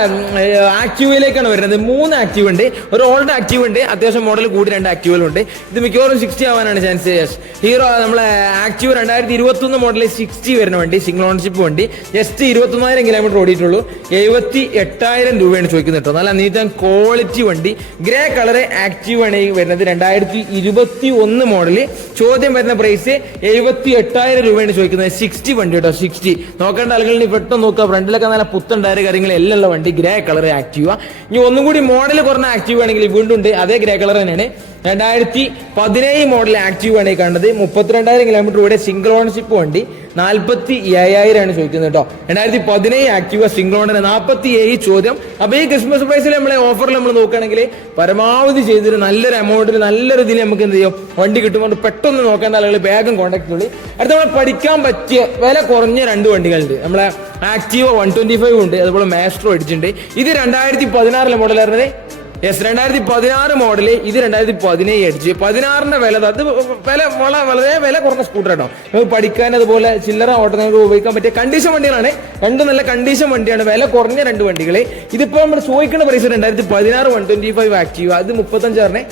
ആക്റ്റീവയിലേക്കാണ് വരുന്നത്. മൂന്ന് ആക്റ്റീവ് ഉണ്ട്. ഒരു ഓൾഡ് ആക്റ്റീവ് ഉണ്ട്. അത്യാവശ്യം മോഡൽ കൂടി രണ്ട് ആക്റ്റീവുകളുണ്ട് ഇത് മിക്കവാറും സിക്സ്റ്റി ആവാനാണ് ചാൻസ് യെസ് ഹീറോ നമ്മളെ ആക്റ്റീവ് രണ്ടായിരത്തി ഇരുപത്തി ഒന്ന് മോഡൽ സിക്സ്റ്റി വരുന്ന വണ്ടി സിംഗിൾ ഓണർഷിപ്പ് വണ്ടി. ജസ്റ്റ് ഇരുപത്തൊന്നായിരം കിലോമീറ്റർ ഓടിയിട്ടുള്ളൂ. എഴുപത്തി എട്ടായിരം രൂപയാണ് ചോദിക്കുന്നത് കേട്ടോ. നല്ല നീറ്റ് ആൻഡ് ക്വാളിറ്റി വണ്ടി. ഗ്രേ കളർ ആക്റ്റീവ് ആണ് വരുന്നത്. രണ്ടായിരത്തി ഇരുപത്തി ഒന്ന് മോഡൽ ചോദ്യം വരുന്ന പ്രൈസ് എഴുപത്തി എട്ടായിരം രൂപയാണ് ചോദിക്കുന്നത്. സിക്സ്റ്റി വണ്ടി കേട്ടോ സിക്സ്റ്റി നോക്കേണ്ട ആളുകളിൽ പെട്ടെന്ന് നോക്കുക. ഫ്രണ്ടിലൊക്കെ നല്ല പുത്തൻ കാര്യങ്ങൾ എല്ലാം ഉള്ള വണ്ടി. ഗ്രേ കളർ ആക്റ്റീവ ഇനി ഒന്നും കൂടി മോഡൽ കുറഞ്ഞ ആക്റ്റീവ് ആണെങ്കിൽ വീണ്ടും ഉണ്ട്. അതേ ഗ്രേ കളർ തന്നെയാണ്. രണ്ടായിരത്തി പതിനേഴ് മോഡൽ ആക്റ്റീവ് ആണ് ഈ കണ്ടത് മുപ്പത്തിരണ്ടായിരം കിലോമീറ്റർ ഇവിടെ സിംഗിൾ ഓണർഷിപ്പ് വണ്ടി. നാൽപ്പത്തി ഏഴായിരം ആണ് ചോദിക്കുന്നത് കേട്ടോ. രണ്ടായിരത്തി പതിനേഴ് ആക്റ്റീവ സിംഗിൾ ഓണർ നാൽപ്പത്തി ഏഴ് ചോദ്യം. അപ്പൊ ഈ ക്രിസ്മസ് പ്രൈസിൽ നമ്മളെ ഓഫറിൽ നമ്മൾ നോക്കുകയാണെങ്കിൽ പരമാവധി ചെയ്തൊരു നല്ലൊരു എമൗണ്ടിൽ നല്ലൊരു ഇതിൽ നമുക്ക് എന്ത് ചെയ്യും? വണ്ടി കിട്ടുമ്പോൾ പെട്ടെന്ന് നോക്കേണ്ട ആളുകൾ വേഗം കോൺടാക്ട് ചെയ്തു അടുത്ത നമ്മൾ പഠിക്കാൻ പറ്റിയ വില കുറഞ്ഞ രണ്ട് വണ്ടികളുണ്ട്. നമ്മളെ ആക്റ്റീവ വൺ ട്വന്റി ഫൈവ് ഉണ്ട്. അതുപോലെ മാസ്ട്രോ അടിച്ചിട്ടുണ്ട്. ഇത് രണ്ടായിരത്തി പതിനാറിലെ മോഡലായിരുന്നത് യെസ് രണ്ടായിരത്തി പതിനാറ് മോഡൽ ഇത് രണ്ടായിരത്തി പതിനേഴ് അടിച്ച് പതിനാറിന്റെ വില അത് വില വള വളരെ വില കുറഞ്ഞ സ്കൂട്ടർ കേട്ടോ നമുക്ക് പഠിക്കാൻ അതുപോലെ ചില്ലറ ഓട്ടങ്ങൾക്ക് ഉപയോഗിക്കാൻ പറ്റിയ കണ്ടീഷൻ വണ്ടികളാണ്. രണ്ട് നല്ല കണ്ടീഷൻ വണ്ടിയാണ്. വില കുറഞ്ഞ രണ്ട് വണ്ടികൾ ഇതിപ്പോ നമ്മൾ ചോദിക്കുന്ന പ്രൈസ് രണ്ടായിരത്തി പതിനാറ് വൺ ട്വന്റി ഫൈവ് ആക്റ്റീവ് അത് മുപ്പത്തഞ്ചാറിന്.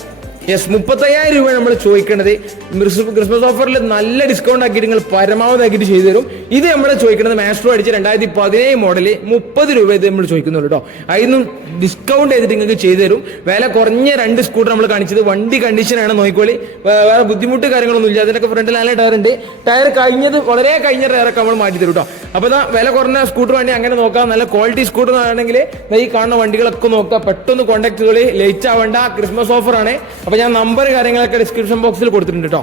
യെസ് മുപ്പത്തയ്യായിരം രൂപ നമ്മൾ ചോദിക്കുന്നത് ക്രിസ്മസ് ഓഫറിൽ നല്ല ഡിസ്കൗണ്ട് ആക്കിയിട്ട് നിങ്ങൾ പരമാവധി ആക്കിയിട്ട് ചെയ്തു തരും. ഇത് നമ്മൾ ചോദിക്കുന്നത് മാസ്ട്രോ അടിച്ച് രണ്ടായിരത്തി പതിനേഴ് മോഡൽ മുപ്പത് രൂപ ഇത് നമ്മൾ ചോദിക്കുന്നുള്ളൂ കേട്ടോ അതിന്നും ഡിസ്കൗണ്ട് ചെയ്തിട്ട് നിങ്ങൾക്ക് ചെയ്തു തരും. വില കുറഞ്ഞ രണ്ട് സ്കൂട്ടർ നമ്മൾ കാണിച്ചത്. വണ്ടി കണ്ടീഷനാണ് നോക്കിക്കോളി. വേറെ ബുദ്ധിമുട്ട് കാര്യങ്ങളൊന്നും ഇല്ല. അതിനൊക്കെ ഫ്രണ്ടിൽ നല്ല ടയർ ഉണ്ട് ടയർ കഴിഞ്ഞത് വളരെ കഴിഞ്ഞ ടയറൊക്കെ നമ്മൾ മാറ്റി തരും കേട്ടോ അപ്പൊ ഇതാ വില കുറഞ്ഞ സ്കൂട്ടർ വേണ്ടി അങ്ങനെ നോക്കാം. നല്ല ക്വാളിറ്റി സ്കൂട്ടർ ആണെങ്കിൽ ഈ കാണുന്ന വണ്ടികളൊക്കെ നോക്കുക. പെട്ടെന്ന് കോൺടാക്ട് ലേറ്റ് ആവേണ്ട. ക്രിസ്മസ് ഓഫർ ആണ്. അപ്പൊ ഞാൻ നമ്പർ കാര്യങ്ങളൊക്കെ ഡിസ്ക്രിപ്ഷൻ ബോക്സിൽ കൊടുത്തിട്ടുണ്ട് കേട്ടോ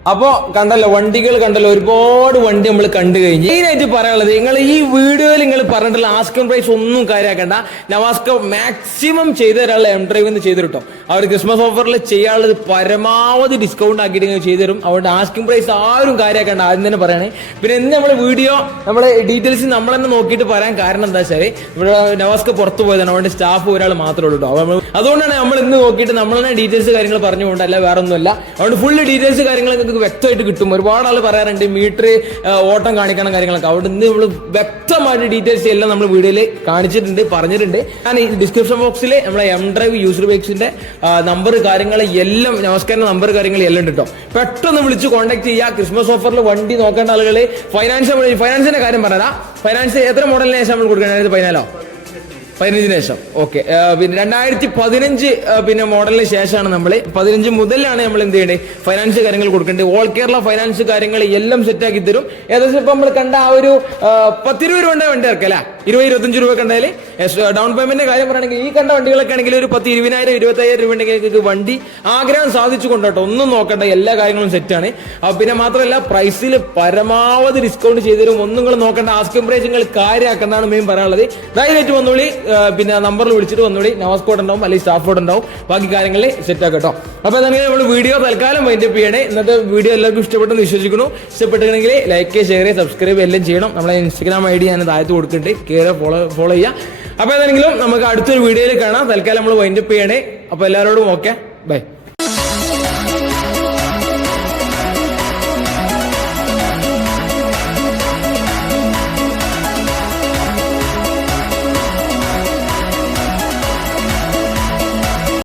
അപ്പോ കണ്ടല്ലോ വണ്ടികൾ കണ്ടല്ലോ ഒരുപാട് വണ്ടി നമ്മൾ കണ്ടു കഴിഞ്ഞു. മെയിനായിട്ട് പറയാനുള്ളത് നിങ്ങൾ ഈ വീഡിയോയിൽ നിങ്ങൾ പറഞ്ഞിട്ടുള്ള ആസ്കിംഗ് പ്രൈസ് ഒന്നും കാര്യമാക്കണ്ട നവാസ്ക മാക്സിമം ചെയ്തു തരാനുള്ള എം ഡ്രൈവ് എന്ന് ചെയ്തു കേട്ടോ അവർ ക്രിസ്മസ് ഓഫറിൽ ചെയ്യാനുള്ളത് പരമാവധി ഡിസ്കൗണ്ട് ആക്കിയിട്ട് ചെയ്തു തരും. അവരുടെ ആസ്കിംഗ് പ്രൈസ് ആരും കാര്യമാക്കണ്ട ആദ്യം തന്നെ പറയണേ. പിന്നെ ഇന്ന് നമ്മൾ വീഡിയോ നമ്മളെ ഡീറ്റെയിൽസ് നമ്മൾ തന്നെ നോക്കിയിട്ട് പറയാൻ കാരണം എന്താ വെച്ചാൽ ഇവിടെ നവാസ്ക പുറത്തു പോയതാണ് അവരുടെ സ്റ്റാഫ് ഒരാൾ മാത്രമേ ഉള്ളൂ അതുകൊണ്ടാണ് നമ്മൾ ഇന്ന് നോക്കിയിട്ട് നമ്മൾ തന്നെ ഡീറ്റെയിൽസ് കാര്യങ്ങൾ പറഞ്ഞുകൊണ്ടല്ല വേറെ ഒന്നുമല്ല അതുകൊണ്ട് ഫുൾ ഡീറ്റെയിൽസ് കാര്യങ്ങൾ നിങ്ങൾക്ക് വ്യക്തമായിട്ട് കിട്ടും. ഒരുപാട് ആൾ പറയാറുണ്ട് മീറ്റർ ഓട്ടം കാണിക്കണം കാര്യങ്ങളൊക്കെ. അവിടെ നിന്ന് നമ്മൾ വ്യക്തമായിട്ട് ഡീറ്റെയിൽസ് എല്ലാം നമ്മൾ വീഡിയോയിൽ കാണിച്ചിട്ടുണ്ട് പറഞ്ഞിട്ടുണ്ട്. ഞാൻ ഈ ഡിസ്ക്രിപ്ഷൻ ബോക്സിൽ നമ്മളെ എം ഡ്രൈവ് യൂസർ ബേക്സിന്റെ നമ്പർ കാര്യങ്ങൾ എല്ലാം നമസ്കാരം നമ്പർ കാര്യങ്ങൾ എല്ലാം ഉണ്ട് കേട്ടോ പെട്ടെന്ന് വിളിച്ച് കോൺടാക്ട് ചെയ്യുക ക്രിസ്മസ് ഓഫറിൽ വണ്ടി നോക്കേണ്ട ആളുകൾ ഫൈനാൻസ് ഫൈനാൻസിന്റെ കാര്യം പറയാം ഫൈനാൻസ് എത്ര മോഡലിന് ശേഷം നമ്മൾ കൊടുക്കണം? പതിനാലോ? പതിനഞ്ചിന് ശേഷം. ഓക്കെ പിന്നെ രണ്ടായിരത്തി പതിനഞ്ച് പിന്നെ മോഡലിന് ശേഷമാണ് നമ്മൾ പതിനഞ്ച് മുതലാണ് നമ്മൾ എന്ത് ചെയ്യേണ്ടത് ഫൈനാൻസ് കാര്യങ്ങൾ കൊടുക്കേണ്ടത്. ഓൾ കേരള ഫൈനാൻസ് കാര്യങ്ങൾ എല്ലാം സെറ്റ് ആക്കി തരും. ഏകദേശം ഇപ്പൊ നമ്മൾ കണ്ട ആ ഒരു പത്തിരുപത് രൂപ വണ്ടി ഇറക്കല്ല ഇരുപത് ഇരുപത്തഞ്ച് രൂപ കണ്ടാൽ ഡൗൺ പേയ്മെന്റ് കാര്യം പറയുകയാണെങ്കിൽ ഈ കണ്ട വണ്ടികളൊക്കെ ആണെങ്കിൽ ഒരു പത്ത് ഇരുപതിനായിരം ഇരുപത്തയ്യായിരം രൂപ ഉണ്ടെങ്കിൽ വണ്ടി ആഗ്രഹം സാധിച്ചു കൊണ്ടോട്ടോ ഒന്നും നോക്കണ്ട എല്ലാ കാര്യങ്ങളും സെറ്റാണ് പിന്നെ മാത്രമല്ല പ്രൈസിൽ പരമാവധി ഡിസ്കൗണ്ട് ചെയ്തു തരും. ഒന്നും നിങ്ങൾ നോക്കേണ്ട ആസ്കിംഗ് പ്രൈസ് നിങ്ങൾ കാര്യമാക്കുന്നതാണ് മെയിൻ പറയാനുള്ളത്. ഡയറക്റ്റ് വന്നോളി. പിന്നെ നമ്പറിൽ വിളിച്ചിട്ട് വന്നോളി. നവാസ് കോഡ് ഉണ്ടാവും അല്ലെങ്കിൽ സ്റ്റാഫ് കോഡ് ഉണ്ടാവും. ബാക്കി കാര്യങ്ങളിൽ സെറ്റ് ആക്കട്ടോ അപ്പൊ അതാണെങ്കിൽ നമ്മൾ വീഡിയോ തൽക്കാലം വൈൻഡപ്പ് ചെയ്യണേ. ഇന്നത്തെ വീഡിയോ എല്ലാവർക്കും ഇഷ്ടപ്പെട്ടെന്ന് വിശ്വസിക്കുന്നു. ഇഷ്ടപ്പെട്ടിട്ടുണ്ടെങ്കിൽ ലൈക്ക് ഷെയർ സബ്സ്ക്രൈബ് എല്ലാം ചെയ്യണം. നമ്മളെ ഇൻസ്റ്റാഗ്രാം ഐ ഡി ഞാൻ താഴത്ത് കൊടുക്കുന്നുണ്ട്. കയറി ഫോളോ ഫോളോ ചെയ്യുക അപ്പൊ ഏതാണെങ്കിലും നമുക്ക് അടുത്തൊരു വീഡിയോയിൽ കാണാം. തൽക്കാലം നമ്മൾ വൈൻഡപ്പ് ചെയ്യണേ. അപ്പോൾ എല്ലാവരോടും ഓക്കെ ബൈ